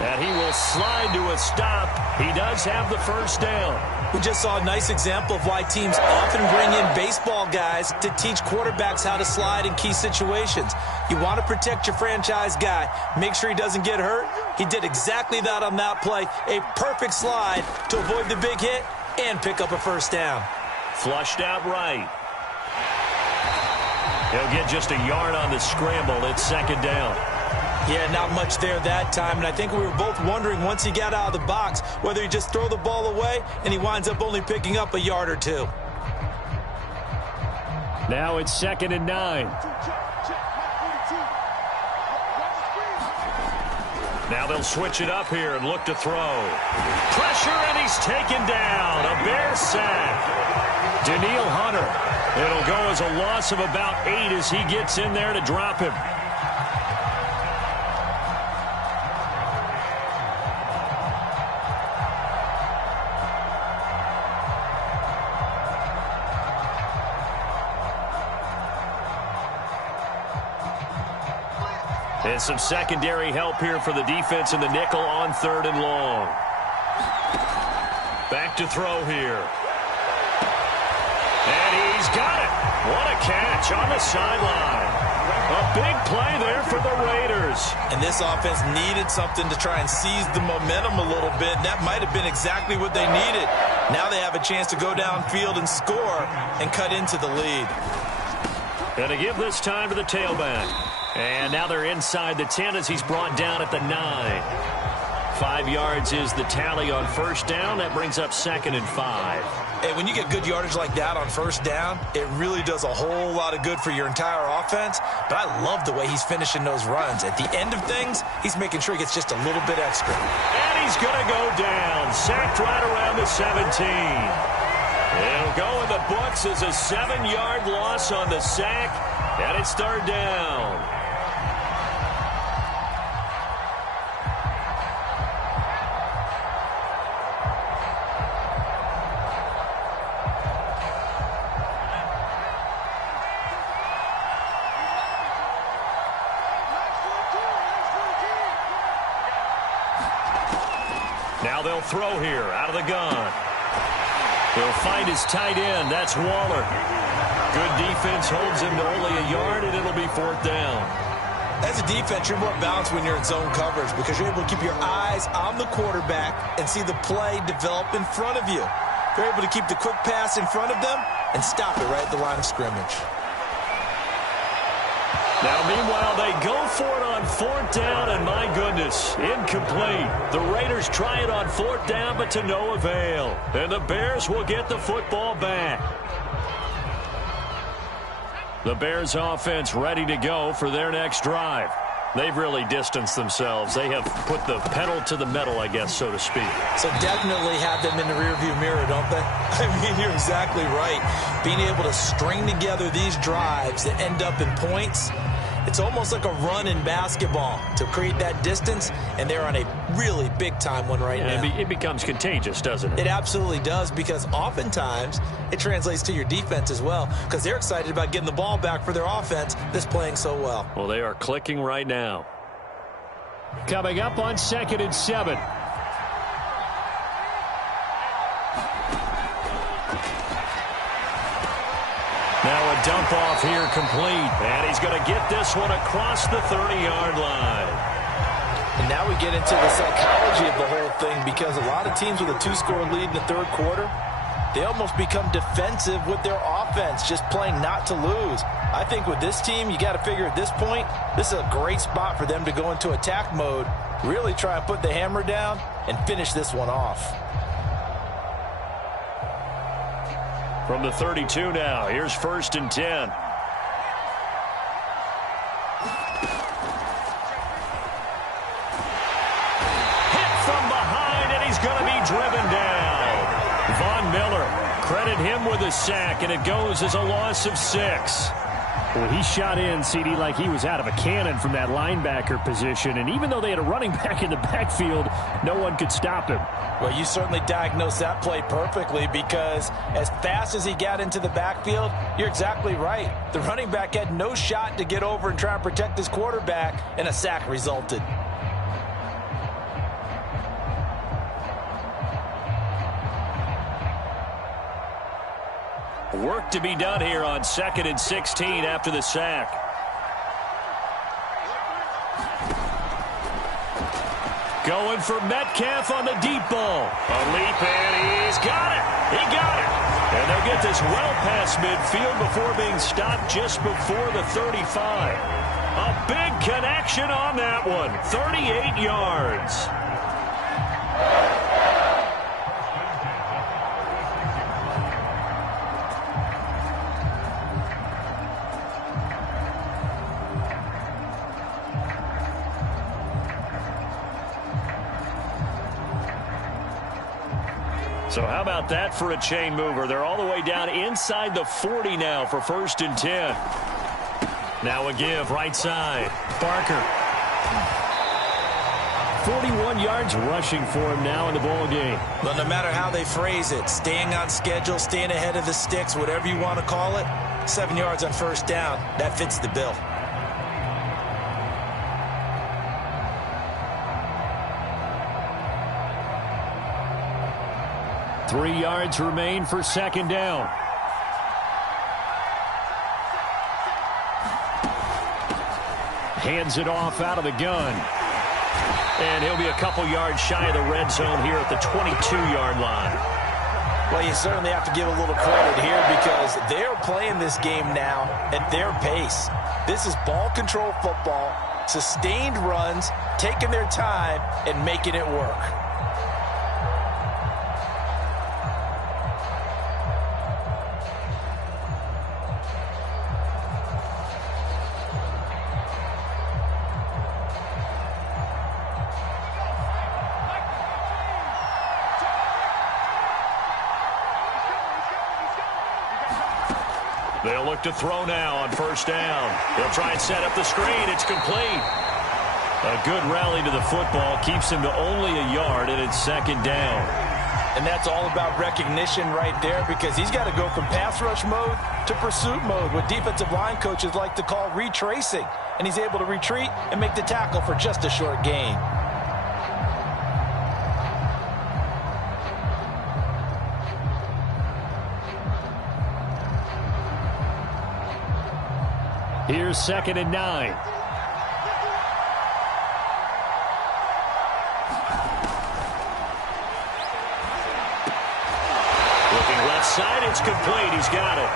And he will slide to a stop. He does have the first down. We just saw a nice example of why teams often bring in baseball guys to teach quarterbacks how to slide in key situations. You want to protect your franchise guy. Make sure he doesn't get hurt. He did exactly that on that play. A perfect slide to avoid the big hit and pick up a first down. Flushed out right. He'll get just a yard on the scramble. It's second down. Yeah, not much there that time, and I think we were both wondering once he got out of the box whether he just throw the ball away and he winds up only picking up a yard or two. Now it's 2nd and 9. Now they'll switch it up here and look to throw. Pressure, and he's taken down. A Bear sack. Daniil Hunter. It'll go as a loss of about 8 as he gets in there to drop him. And some secondary help here for the defense in the nickel on 3rd and long. Back to throw here. And he's got it. What a catch on the sideline. A big play there for the Raiders. And this offense needed something to try and seize the momentum a little bit. That might have been exactly what they needed. Now they have a chance to go downfield and score and cut into the lead. Going to give this time to the tailback. And now they're inside the 10 as he's brought down at the 9. 5 yards is the tally on first down. That brings up 2nd and 5. Hey, when you get good yardage like that on first down, it really does a whole lot of good for your entire offense. But I love the way he's finishing those runs. At the end of things, he's making sure he gets just a little bit extra. And he's going to go down. Sacked right around the 17. It'll go in the books as a 7-yard loss on the sack. And it's 3rd down. Now they'll throw here out of the gun. He'll find his tight end. That's Waller. Good defense holds him to only a yard, and it'll be 4th down. As a defense, you're more balanced when you're in zone coverage because you're able to keep your eyes on the quarterback and see the play develop in front of you. You're able to keep the quick pass in front of them and stop it right at the line of scrimmage. Now, meanwhile, they go for it on 4th down, and my goodness, incomplete. The Raiders try it on 4th down, but to no avail. And the Bears will get the football back. The Bears offense ready to go for their next drive. They've really distanced themselves. They have put the pedal to the metal, I guess, so to speak. So definitely have them in the rearview mirror, don't they? I mean, you're exactly right. Being able to string together these drives that end up in points, it's almost like a run in basketball to create that distance, and they're on a really big-time one right now. It becomes contagious, doesn't it? It absolutely does, because oftentimes it translates to your defense as well, because they're excited about getting the ball back for their offense that's playing so well. Well, they are clicking right now. Coming up on 2nd and 7. Now a dump off here complete. And he's going to get this one across the 30-yard line. And now we get into the psychology of the whole thing, because a lot of teams with a 2-score lead in the 3rd quarter, they almost become defensive with their offense, just playing not to lose. I think with this team, you got to figure at this point, this is a great spot for them to go into attack mode, really try and put the hammer down and finish this one off. From the 32 now, here's 1st and 10. Hit from behind, and he's going to be driven down. Von Miller Credit him with a sack, and it goes as a loss of 6. Well, he shot in, CD, like he was out of a cannon from that linebacker position. And even though they had a running back in the backfield, no one could stop him. Well, you certainly diagnosed that play perfectly, because as fast as he got into the backfield, you're exactly right. The running back had no shot to get over and try and protect his quarterback, and a sack resulted. Work to be done here on 2nd and 16 after the sack. Going for Metcalf on the deep ball. A leap, and he's got it. He got it. And they'll get this well past midfield before being stopped just before the 35. A big connection on that one. 38 yards. So how about that for a chain mover? They're all the way down inside the 40 now for 1st and 10. Now a give right side. Barker. 41 yards rushing for him now in the ball game. But no matter how they phrase it, staying on schedule, staying ahead of the sticks, whatever you want to call it, 7 yards on 1st down, that fits the bill. Three yards remain for 2nd down. Hands it off out of the gun. And he'll be a couple yards shy of the red zone here at the 22-yard line. Well, you certainly have to give a little credit here, because they're playing this game now at their pace. This is ball control football, sustained runs, taking their time, and making it work. They'll look to throw now on 1st down. They'll try and set up the screen. It's complete. A good rally to the football keeps him to only a yard, and it's 2nd down. And that's all about recognition right there, because he's got to go from pass rush mode to pursuit mode, what defensive line coaches like to call retracing. And he's able to retreat and make the tackle for just a short gain. Here's 2nd and 9. Looking left side, it's complete. He's got it.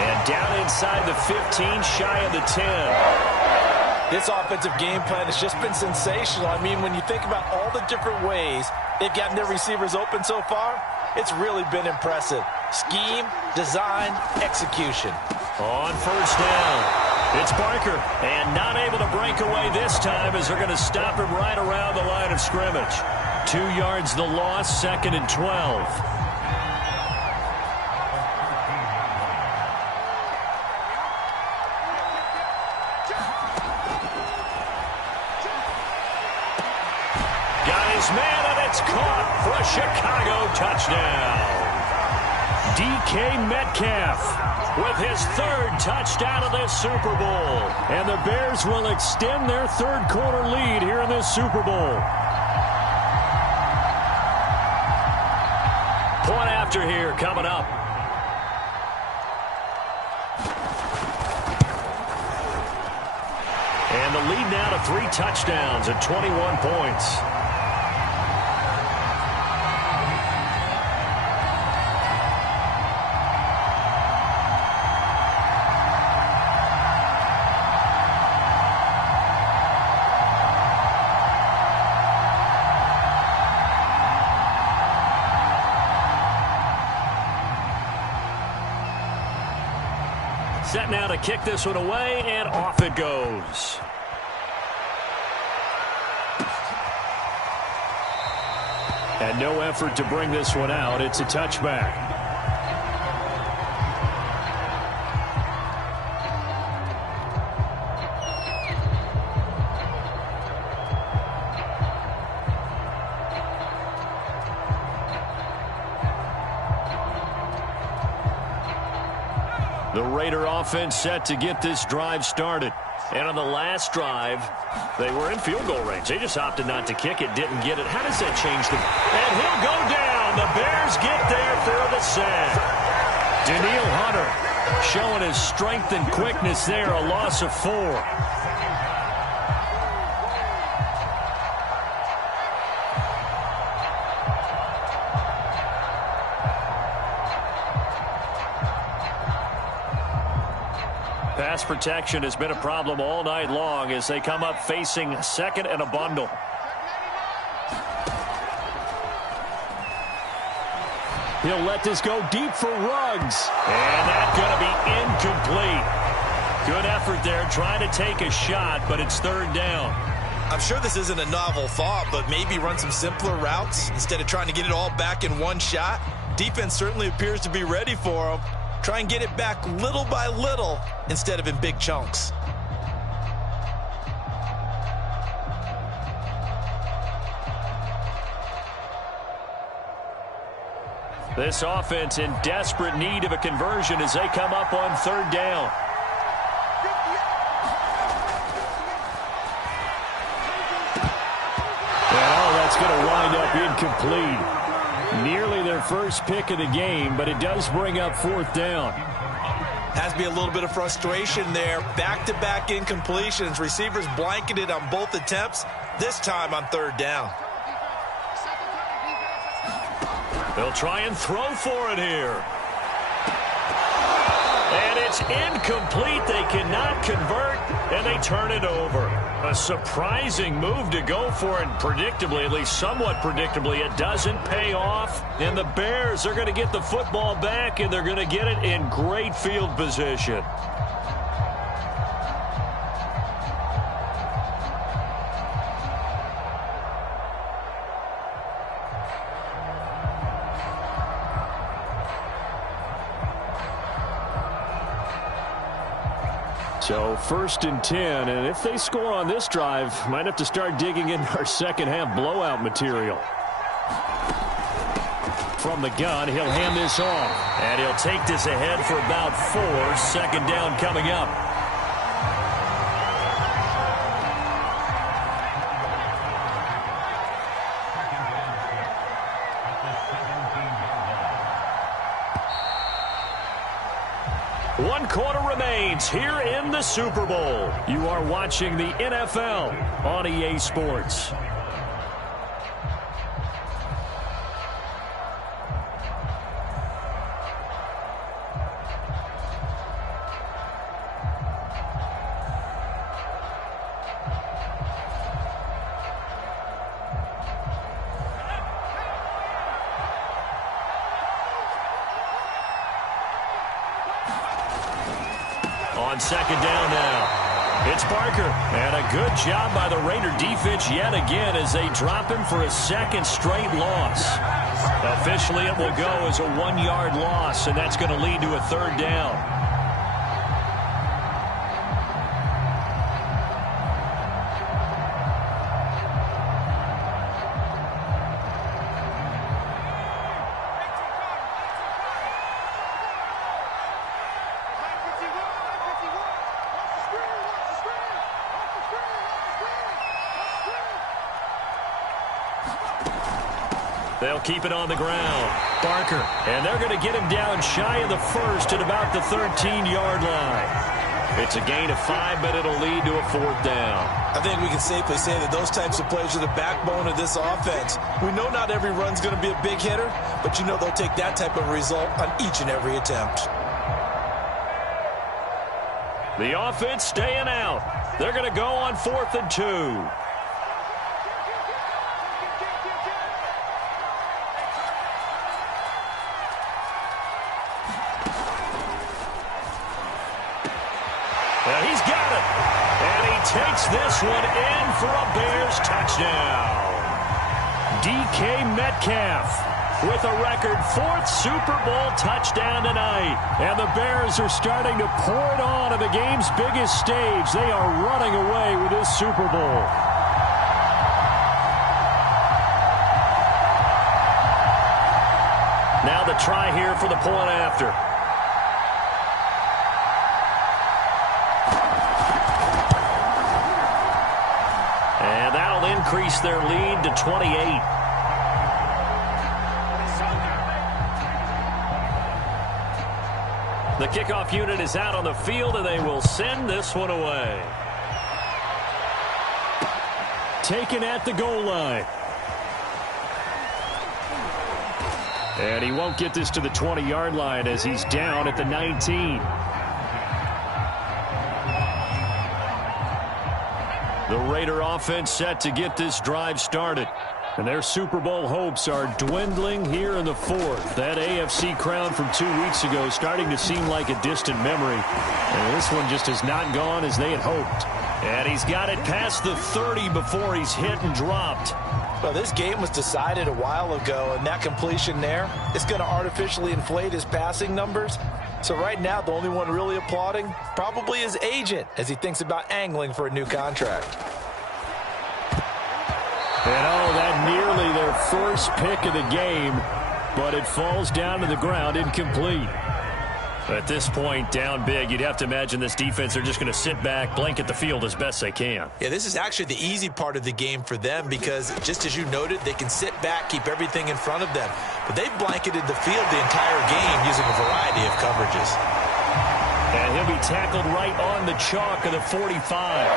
And down inside the 15, shy of the 10. This offensive game plan has just been sensational. I mean, when you think about all the different ways they've gotten their receivers open so far, it's really been impressive. Scheme, design, execution. On 1st down. It's Barker, and not able to break away this time, as they're going to stop him right around the line of scrimmage. 2 yards the loss, 2nd and 12. Got his man, and it's caught for a Chicago touchdown. DK Metcalf with his 3rd touchdown of this Super Bowl. And the Bears will extend their 3rd quarter lead here in this Super Bowl. Point after here coming up. And the lead now to 3 touchdowns at 21 points. Set now to kick this one away, and off it goes. And no effort to bring this one out. It's a touchback. The Raider offense set to get this drive started. And on the last drive, they were in field goal range. They just opted not to kick it, didn't get it. How does that change the... And he'll go down. The Bears get there for the sack. Daniil Hunter showing his strength and quickness there, a loss of 4. Pass protection has been a problem all night long as they come up facing second and a bundle. He'll let this go deep for Ruggs. And that's going to be incomplete. Good effort there trying to take a shot, but it's third down. I'm sure this isn't a novel thought, but maybe run some simpler routes instead of trying to get it all back in one shot. Defense certainly appears to be ready for him. Try and get it back little by little instead of in big chunks. This offense in desperate need of a conversion as they come up on third down. And that's going to wind up incomplete. Nearly their first pick of the game, but it does bring up fourth down. Has to be a little bit of frustration there. Back-to-back incompletions. Receivers blanketed on both attempts, this time on third down. They'll try and throw for it here. And it's incomplete. They cannot convert, and they turn it over. A surprising move to go for it. Predictably, at least somewhat predictably, it doesn't pay off. And the Bears are going to get the football back, and they're going to get it in great field position. So first and 10, and if they score on this drive, might have to start digging in our second half blowout material. From the gun, he'll hand this off. And he'll take this ahead for about 4. Second down coming up. One quarter remains here in the Super Bowl. You are watching the NFL on EA Sports. On second down now, it's Parker. And a good job by the Raider defense yet again as they drop him for a second straight loss. Officially, it will go as a 1-yard loss, and that's going to lead to a third down. They'll keep it on the ground. Barker. And they're going to get him down shy of the first at about the 13-yard line. It's a gain of 5, but it'll lead to a fourth down. I think we can safely say that those types of plays are the backbone of this offense. We know not every run's going to be a big hitter, but you know they'll take that type of result on each and every attempt. The offense staying out. They're going to go on 4th and 2. He's got it. And he takes this one in for a Bears touchdown. DK Metcalf with a record 4th Super Bowl touchdown tonight. And the Bears are starting to pour it on the game's biggest stage. They are running away with this Super Bowl. Now the try here for the point after. increase their lead to 28. The kickoff unit is out on the field, and they will send this one away. Taken at the goal line. And he won't get this to the 20-yard line as he's down at the 19. The Raider offense set to get this drive started. And their Super Bowl hopes are dwindling here in the fourth. That AFC crown from 2 weeks ago starting to seem like a distant memory. And this one just has not gone as they had hoped. And he's got it past the 30 before he's hit and dropped. Well, this game was decided a while ago, and that completion there is going to artificially inflate his passing numbers. So right now, the only one really applauding probably his agent as he thinks about angling for a new contract. And oh, that nearly their first pick of the game, but it falls down to the ground incomplete. At this point, down big, you'd have to imagine this defense, they're just going to sit back, blanket the field as best they can. Yeah, this is actually the easy part of the game for them because, just as you noted, they can sit back, keep everything in front of them. But they've blanketed the field the entire game using a variety of coverages. And he'll be tackled right on the chalk of the 45.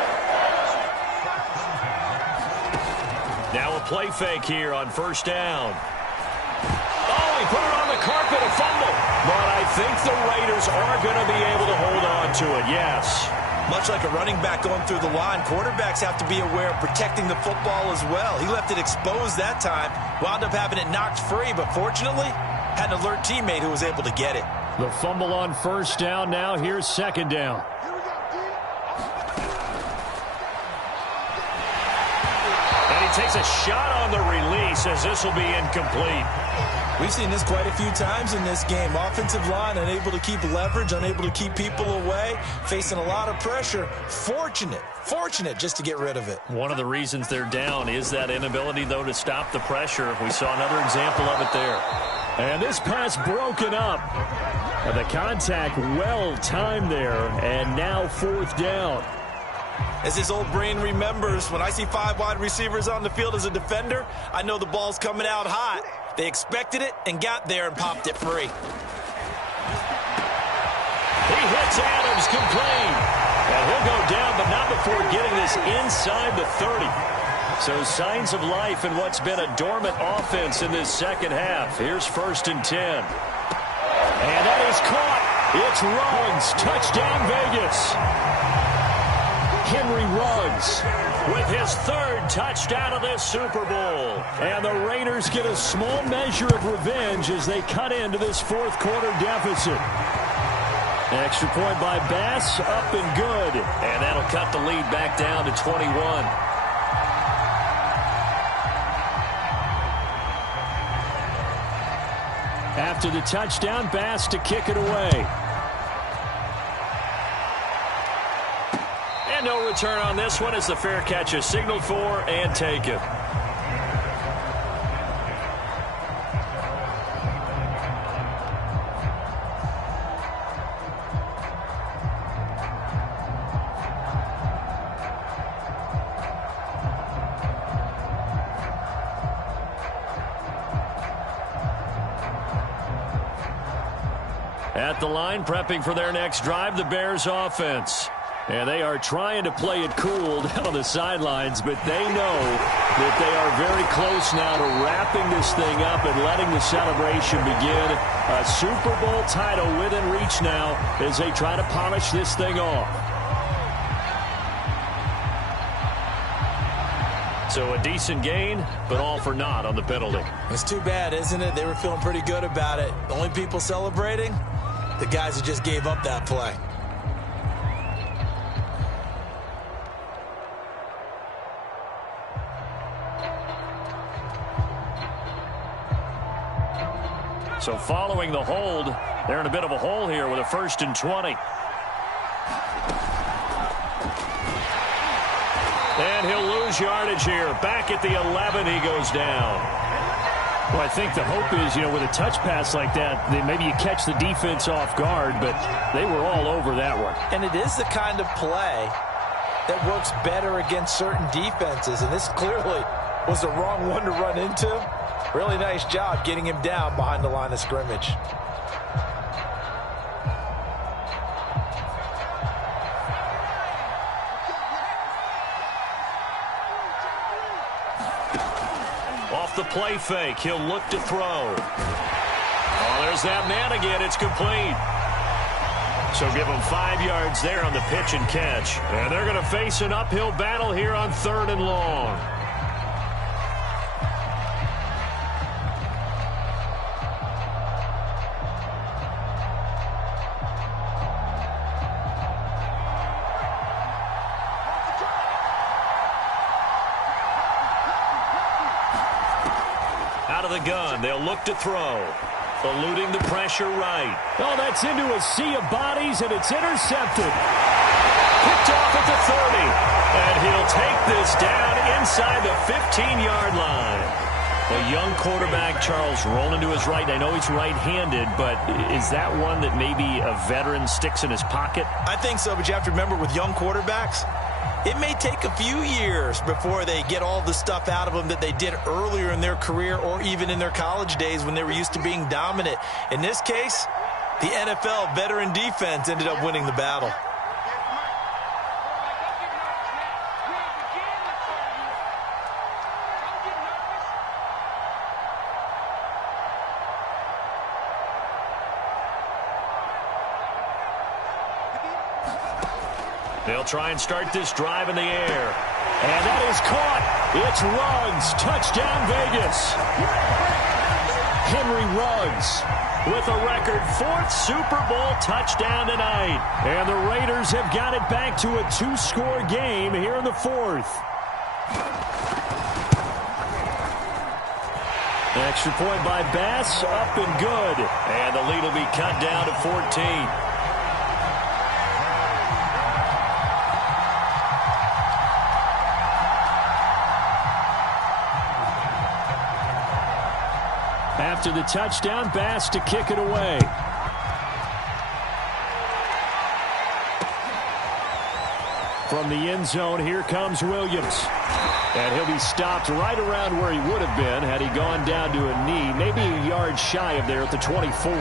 Now a play fake here on first down. Oh, he put it on the carpet, a fumble. But I think the Raiders are going to be able to hold on to it, yes. Much like a running back going through the line, quarterbacks have to be aware of protecting the football as well. He left it exposed that time, wound up having it knocked free, but fortunately, had an alert teammate who was able to get it. The fumble on first down now. Here's second down. And he takes a shot on the release as this will be incomplete. We've seen this quite a few times in this game. Offensive line unable to keep leverage, unable to keep people away, facing a lot of pressure. Fortunate just to get rid of it. One of the reasons they're down is that inability, though, to stop the pressure. We saw another example of it there. And this pass broken up. And the contact well timed there, and now fourth down. As his old brain remembers, when I see 5 wide receivers on the field as a defender, I know the ball's coming out hot. They expected it and got there and popped it free. He hits Adams complete. And he'll go down, but not before getting this inside the 30. So signs of life in what's been a dormant offense in this second half. Here's first and 10. And that is caught. It's Ruggs. Touchdown, Vegas. Henry Ruggs with his third touchdown of this Super Bowl. And the Raiders get a small measure of revenge as they cut into this fourth quarter deficit. Extra point by Bass, up and good. And that'll cut the lead back down to 21. After the touchdown, Bass to kick it away. And no return on this one as the fair catch is signaled for and taken. At the line, prepping for their next drive, the Bears offense. And they are trying to play it cool down on the sidelines, but they know that they are very close now to wrapping this thing up and letting the celebration begin. A Super Bowl title within reach now as they try to polish this thing off. So a decent gain, but all for naught on the penalty. It's too bad, isn't it? They were feeling pretty good about it. The only people celebrating, the guys who just gave up that play. So following the hold, they're in a bit of a hole here with a first and 20. And he'll lose yardage here. Back at the 11, he goes down. Well, I think the hope is, with a touch pass like that, that maybe you catch the defense off guard, but they were all over that one. And it is the kind of play that works better against certain defenses, and this clearly was the wrong one to run into. Really nice job getting him down behind the line of scrimmage. Off the play fake, he'll look to throw. Oh, there's that man again. It's complete. So give him 5 yards there on the pitch and catch. And they're going to face an uphill battle here on 3rd and long. Out of the gun, they'll look to throw. Eluding the pressure right. Oh, that's into a sea of bodies, and it's intercepted. Picked off at the 30. And he'll take this down inside the 15-yard line. A young quarterback, Charles, rolling to his right. I know he's right-handed, but is that one that maybe a veteran sticks in his pocket? I think so, but you have to remember with young quarterbacks, it may take a few years before they get all the stuff out of them that they did earlier in their career or even in their college days when they were used to being dominant. In this case, the NFL veteran defense ended up winning the battle. They'll try and start this drive in the air. And that is caught. It's Ruggs. Touchdown, Vegas. Henry Ruggs with a record 4th Super Bowl touchdown tonight. And the Raiders have got it back to a 2-score game here in the 4th. Extra point by Bass, up and good. And the lead will be cut down to 14. After the touchdown, Bass to kick it away. From the end zone, here comes Williams. And he'll be stopped right around where he would have been had he gone down to a knee, maybe a yard shy of there at the 24.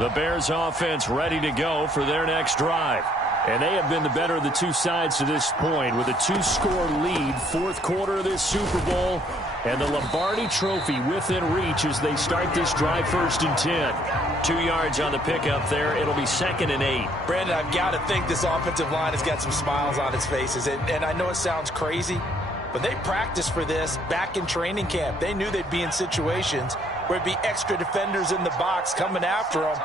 The Bears offense ready to go for their next drive. And they have been the better of the two sides to this point with a 2-score lead, fourth quarter of this Super Bowl, and the Lombardi Trophy within reach as they start this drive 1st and 10. 2 yards on the pickup there. It'll be 2nd and 8. Brandon, I've got to think this offensive line has got some smiles on its faces. And I know it sounds crazy, but they practiced for this back in training camp. They knew they'd be in situations where it'd be extra defenders in the box coming after them,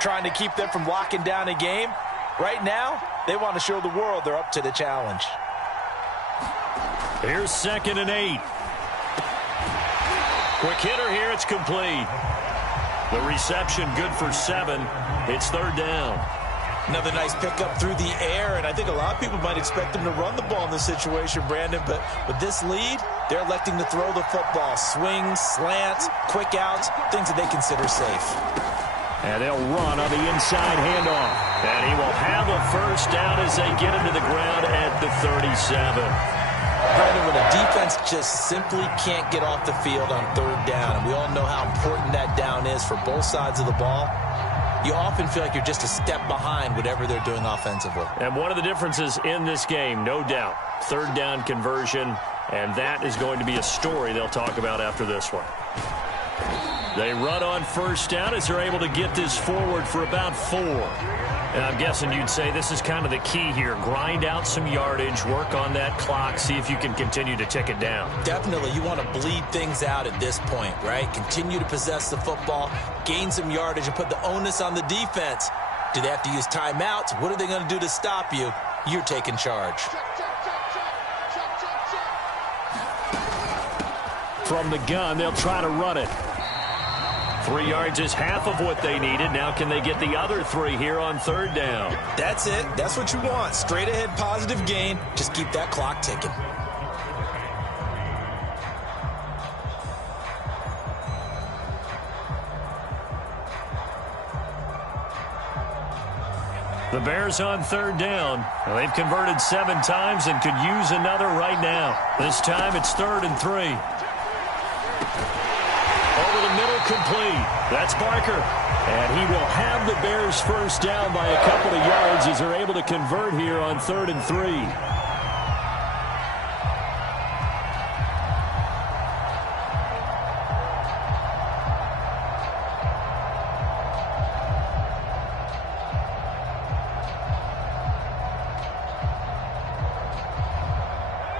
trying to keep them from locking down a game. Right now, they want to show the world they're up to the challenge. Here's 2nd and 8. Quick hitter here. It's complete. The reception good for 7. It's 3rd down. Another nice pickup through the air, and I think a lot of people might expect them to run the ball in this situation, Brandon, but with this lead, they're electing to throw the football. Swings, slants, quick outs, things that they consider safe. And they'll run on the inside handoff. And he will have a 1st down as they get him to the ground at the 37. Brandon, when a defense just simply can't get off the field on 3rd down, and we all know how important that down is for both sides of the ball, you often feel like you're just a step behind whatever they're doing offensively. And one of the differences in this game, no doubt, 3rd down conversion, and that is going to be a story they'll talk about after this one. They run on 1st down as they're able to get this forward for about 4. And I'm guessing you'd say this is kind of the key here. Grind out some yardage, work on that clock, see if you can continue to tick it down. Definitely. You want to bleed things out at this point, right? Continue to possess the football, gain some yardage, and put the onus on the defense. Do they have to use timeouts? What are they going to do to stop you? You're taking charge. From the gun, they'll try to run it. 3 yards is half of what they needed. Now can they get the other 3 here on 3rd down? That's it. That's what you want. Straight ahead positive gain. Just keep that clock ticking. The Bears on 3rd down. Well, they've converted 7 times and could use another right now. This time it's 3rd and 3. Over the middle, complete. That's Barker. And he will have the Bears 1st down by a couple of yards as they're able to convert here on 3rd and 3.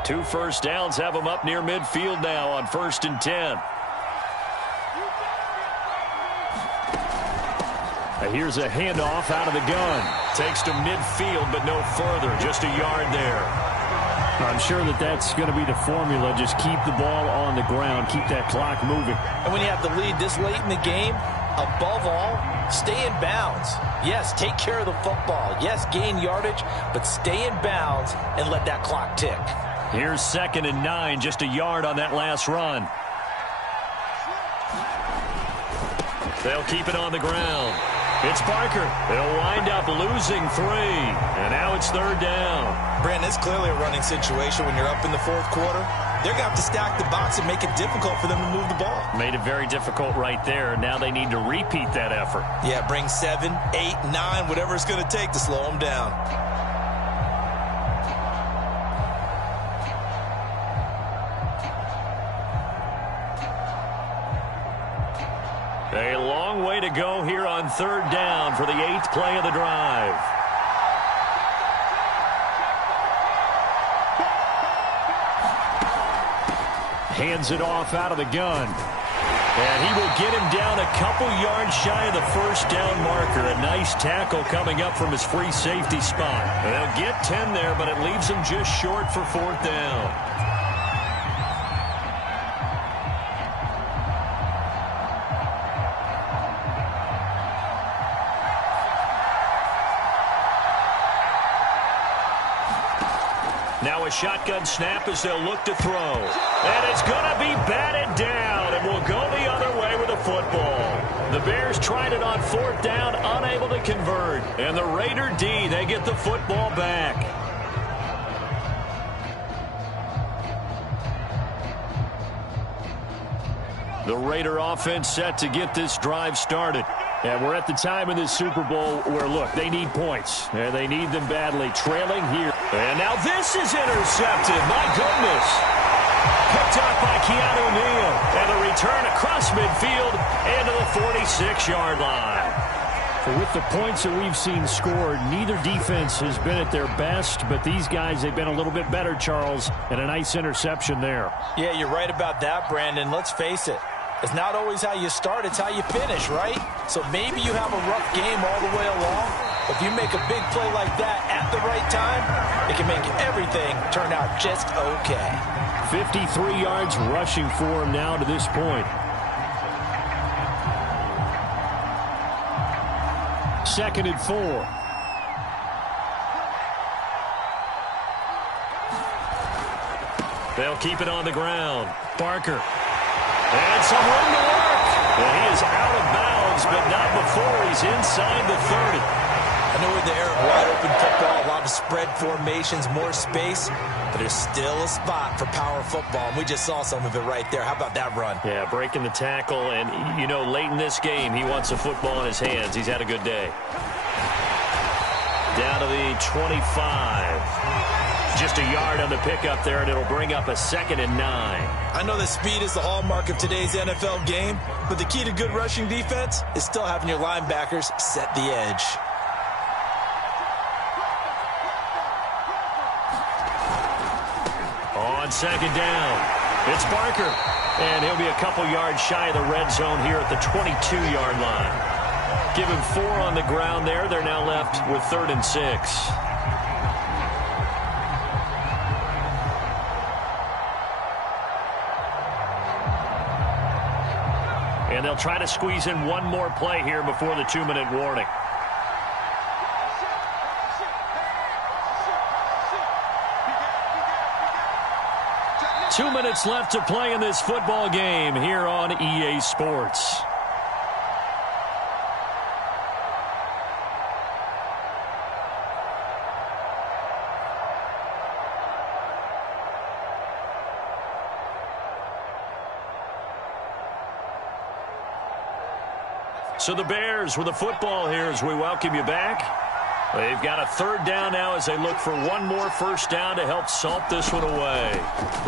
Two 1st downs have them up near midfield now on 1st and 10. Here's a handoff out of the gun. Takes to midfield, but no further. Just a yard there. I'm sure that that's going to be the formula. Just keep the ball on the ground. Keep that clock moving. And when you have the lead this late in the game, above all, stay in bounds. Yes, take care of the football. Yes, gain yardage, but stay in bounds and let that clock tick. Here's 2nd and 9, just a yard on that last run. They'll keep it on the ground. It's Barker. They'll wind up losing 3. And now it's 3rd down. Brandon, it's clearly a running situation when you're up in the 4th quarter. They're going to have to stack the box and make it difficult for them to move the ball. Made it very difficult right there. Now they need to repeat that effort. Yeah, bring 7, 8, 9, whatever it's going to take to slow them down. A long way to go here on 3rd down for the 8th play of the drive. Hands it off out of the gun. And he will get him down a couple yards shy of the 1st down marker. A nice tackle coming up from his free safety spot. And they'll get 10 there, but it leaves him just short for 4th down. Now a shotgun snap as they'll look to throw. And it's going to be batted down and will go the other way with the football. The Bears tried it on 4th down, unable to convert. And the Raider D, they get the football back. The Raider offense set to get this drive started. Yeah, we're at the time in this Super Bowl where, look, they need points. And they need them badly. Trailing here. And now this is intercepted. My goodness. Picked up by Keanu Neal. And the return across midfield and to the 46-yard line. With the points that we've seen scored, neither defense has been at their best, but these guys, they've been a little bit better, Charles, and a nice interception there. Yeah, you're right about that, Brandon. Let's face it. It's not always how you start, it's how you finish, right? So maybe you have a rough game all the way along. If you make a big play like that at the right time, it can make everything turn out just okay. 53 yards rushing for him now to this point. Second and 4. They'll keep it on the ground. Barker. And some room to work. And he is out of bounds, but not before he's inside the 30. I know in the era of wide open football, a lot of spread formations, more space, but there's still a spot for power football, and we just saw some of it right there. How about that run? Yeah, breaking the tackle, and, you know, late in this game, he wants a football in his hands. He's had a good day. Down to the 25. Just a yard on the pickup there, and it'll bring up a 2nd and 9. I know that speed is the hallmark of today's NFL game, but the key to good rushing defense is still having your linebackers set the edge. On 2nd down, it's Barker, and he'll be a couple yards shy of the red zone here at the 22-yard line. Give him 4 on the ground there. They're now left with 3rd and 6. And they'll try to squeeze in one more play here before the 2-minute warning. Two minutes left to play in this football game here on EA Sports. So the Bears with the football here as we welcome you back. They've got a 3rd down now as they look for one more first down to help salt this one away.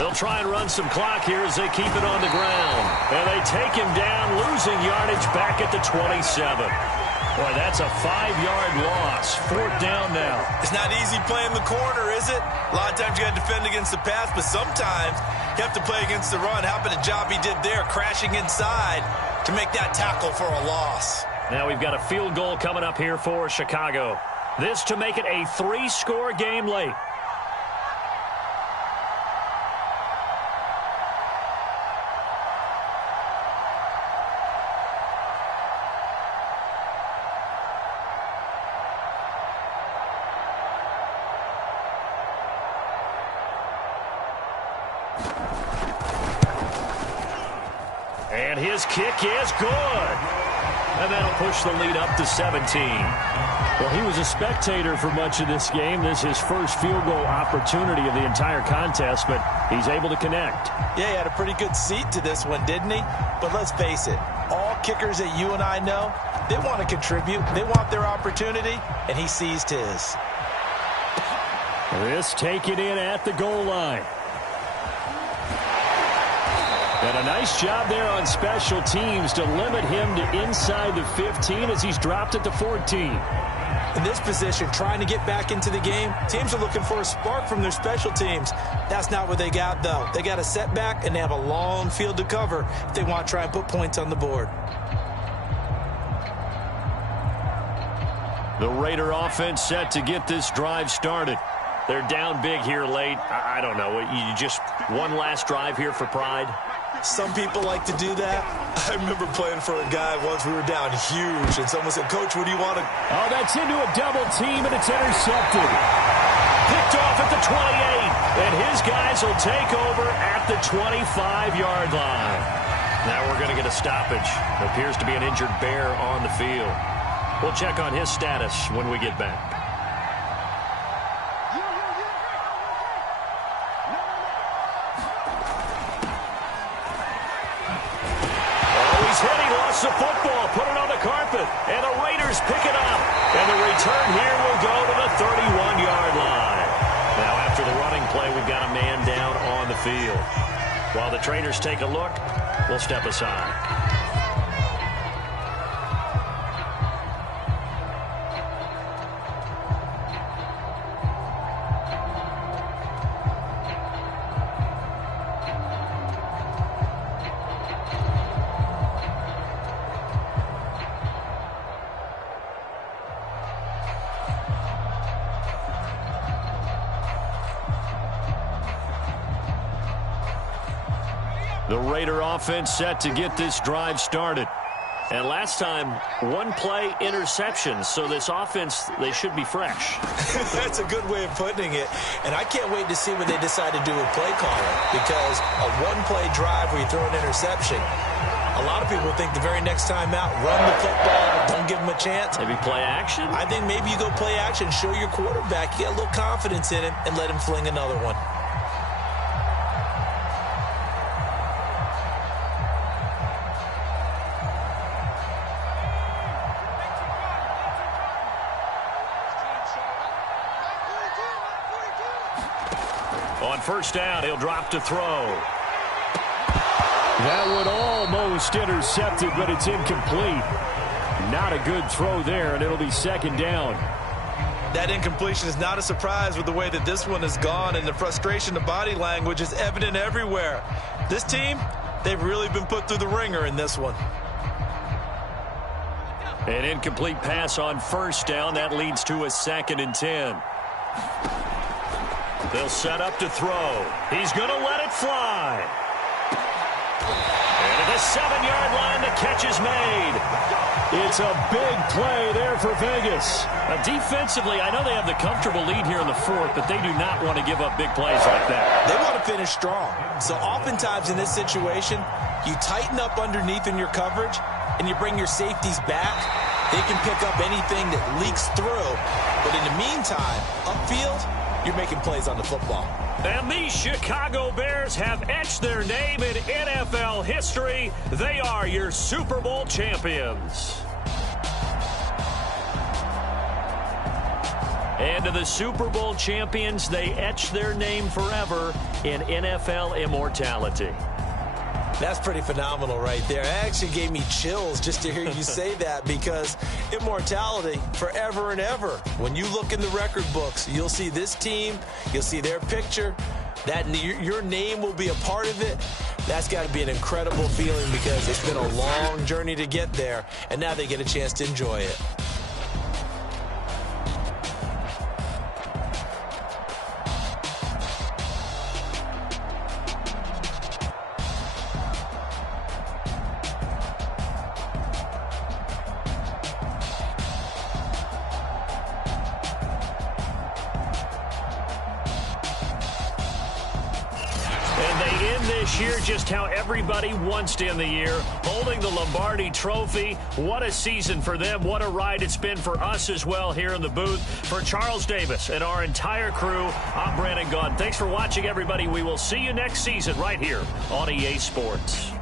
They'll try and run some clock here as they keep it on the ground. And they take him down, losing yardage back at the 27. Boy, that's a 5-yard loss. 4th down now. It's not easy playing the corner, is it? A lot of times you got to defend against the pass, but sometimes you have to play against the run. How about the job he did there, crashing inside to make that tackle for a loss? Now we've got a field goal coming up here for Chicago. This to make it a 3-score game late. And his kick is good. And that'll push the lead up to 17. Well, he was a spectator for much of this game. This is his first field goal opportunity of the entire contest, but he's able to connect. Yeah, he had a pretty good seat to this one, didn't he? But let's face it, all kickers that you and I know, they want to contribute. They want their opportunity, and he seized his. This taken in at the goal line. And a nice job there on special teams to limit him to inside the 15 as he's dropped at the 14. In this position, trying to get back into the game, teams are looking for a spark from their special teams. That's not what they got, though. They got a setback, and they have a long field to cover if they want to try and put points on the board. The Raider offense set to get this drive started. They're down big here late. I don't know. You just one last drive here for pride? Some people like to do that. I remember playing for a guy once. We were down huge, and someone said, "Coach, what do you want to..." Oh, that's into a double team, and it's intercepted. Picked off at the 28, and his guys will take over at the 25-yard line. Now we're going to get a stoppage. Appears to be an injured Bear on the field. We'll check on his status when we get back. lost the football, put it on the carpet, and the Raiders pick it up. And the return here will go to the 31-yard line. Now, after the running play, we've got a man down on the field. While the Traders take a look, we'll step aside. The Raider offense set to get this drive started. And last time, one play interception. So this offense, they should be fresh. That's a good way of putting it. And I can't wait to see what they decide to do with play calling. Because a one-play drive where you throw an interception, a lot of people think the very next time out, run the football, don't give them a chance. Maybe play action? I think maybe you go play action, show your quarterback, you get a little confidence in him, and let him fling another one. On first down, he'll drop to throw. That one almost intercepted, but it's incomplete. Not a good throw there, and it'll be second down. That incompletion is not a surprise with the way that this one has gone, and the frustration, the body language is evident everywhere. This team, they've really been put through the ringer in this one. An incomplete pass on first down. That leads to a 2nd and 10. They'll set up to throw. He's going to let it fly. And at the 7-yard line, the catch is made. It's a big play there for Vegas. Defensively, I know they have the comfortable lead here in the 4th, but they do not want to give up big plays like that. They want to finish strong. So oftentimes in this situation, you tighten up underneath in your coverage, and you bring your safeties back. They can pick up anything that leaks through. But in the meantime, upfield, you're making plays on the football. And the Chicago Bears have etched their name in NFL history. They are your Super Bowl champions. And to the Super Bowl champions, they etch their name forever in NFL immortality. That's pretty phenomenal right there. It actually gave me chills just to hear you say that, because immortality forever and ever. When you look in the record books, you'll see this team, you'll see their picture, that your name will be a part of it. That's got to be an incredible feeling, because it's been a long journey to get there, and now they get a chance to enjoy it. Year just how everybody wants to end the year, holding the Lombardi Trophy. What a season for them. What a ride it's been for us as well here in the booth. For Charles Davis and our entire crew, I'm Brandon Gaudin. Thanks for watching, everybody. We will see you next season right here on EA Sports.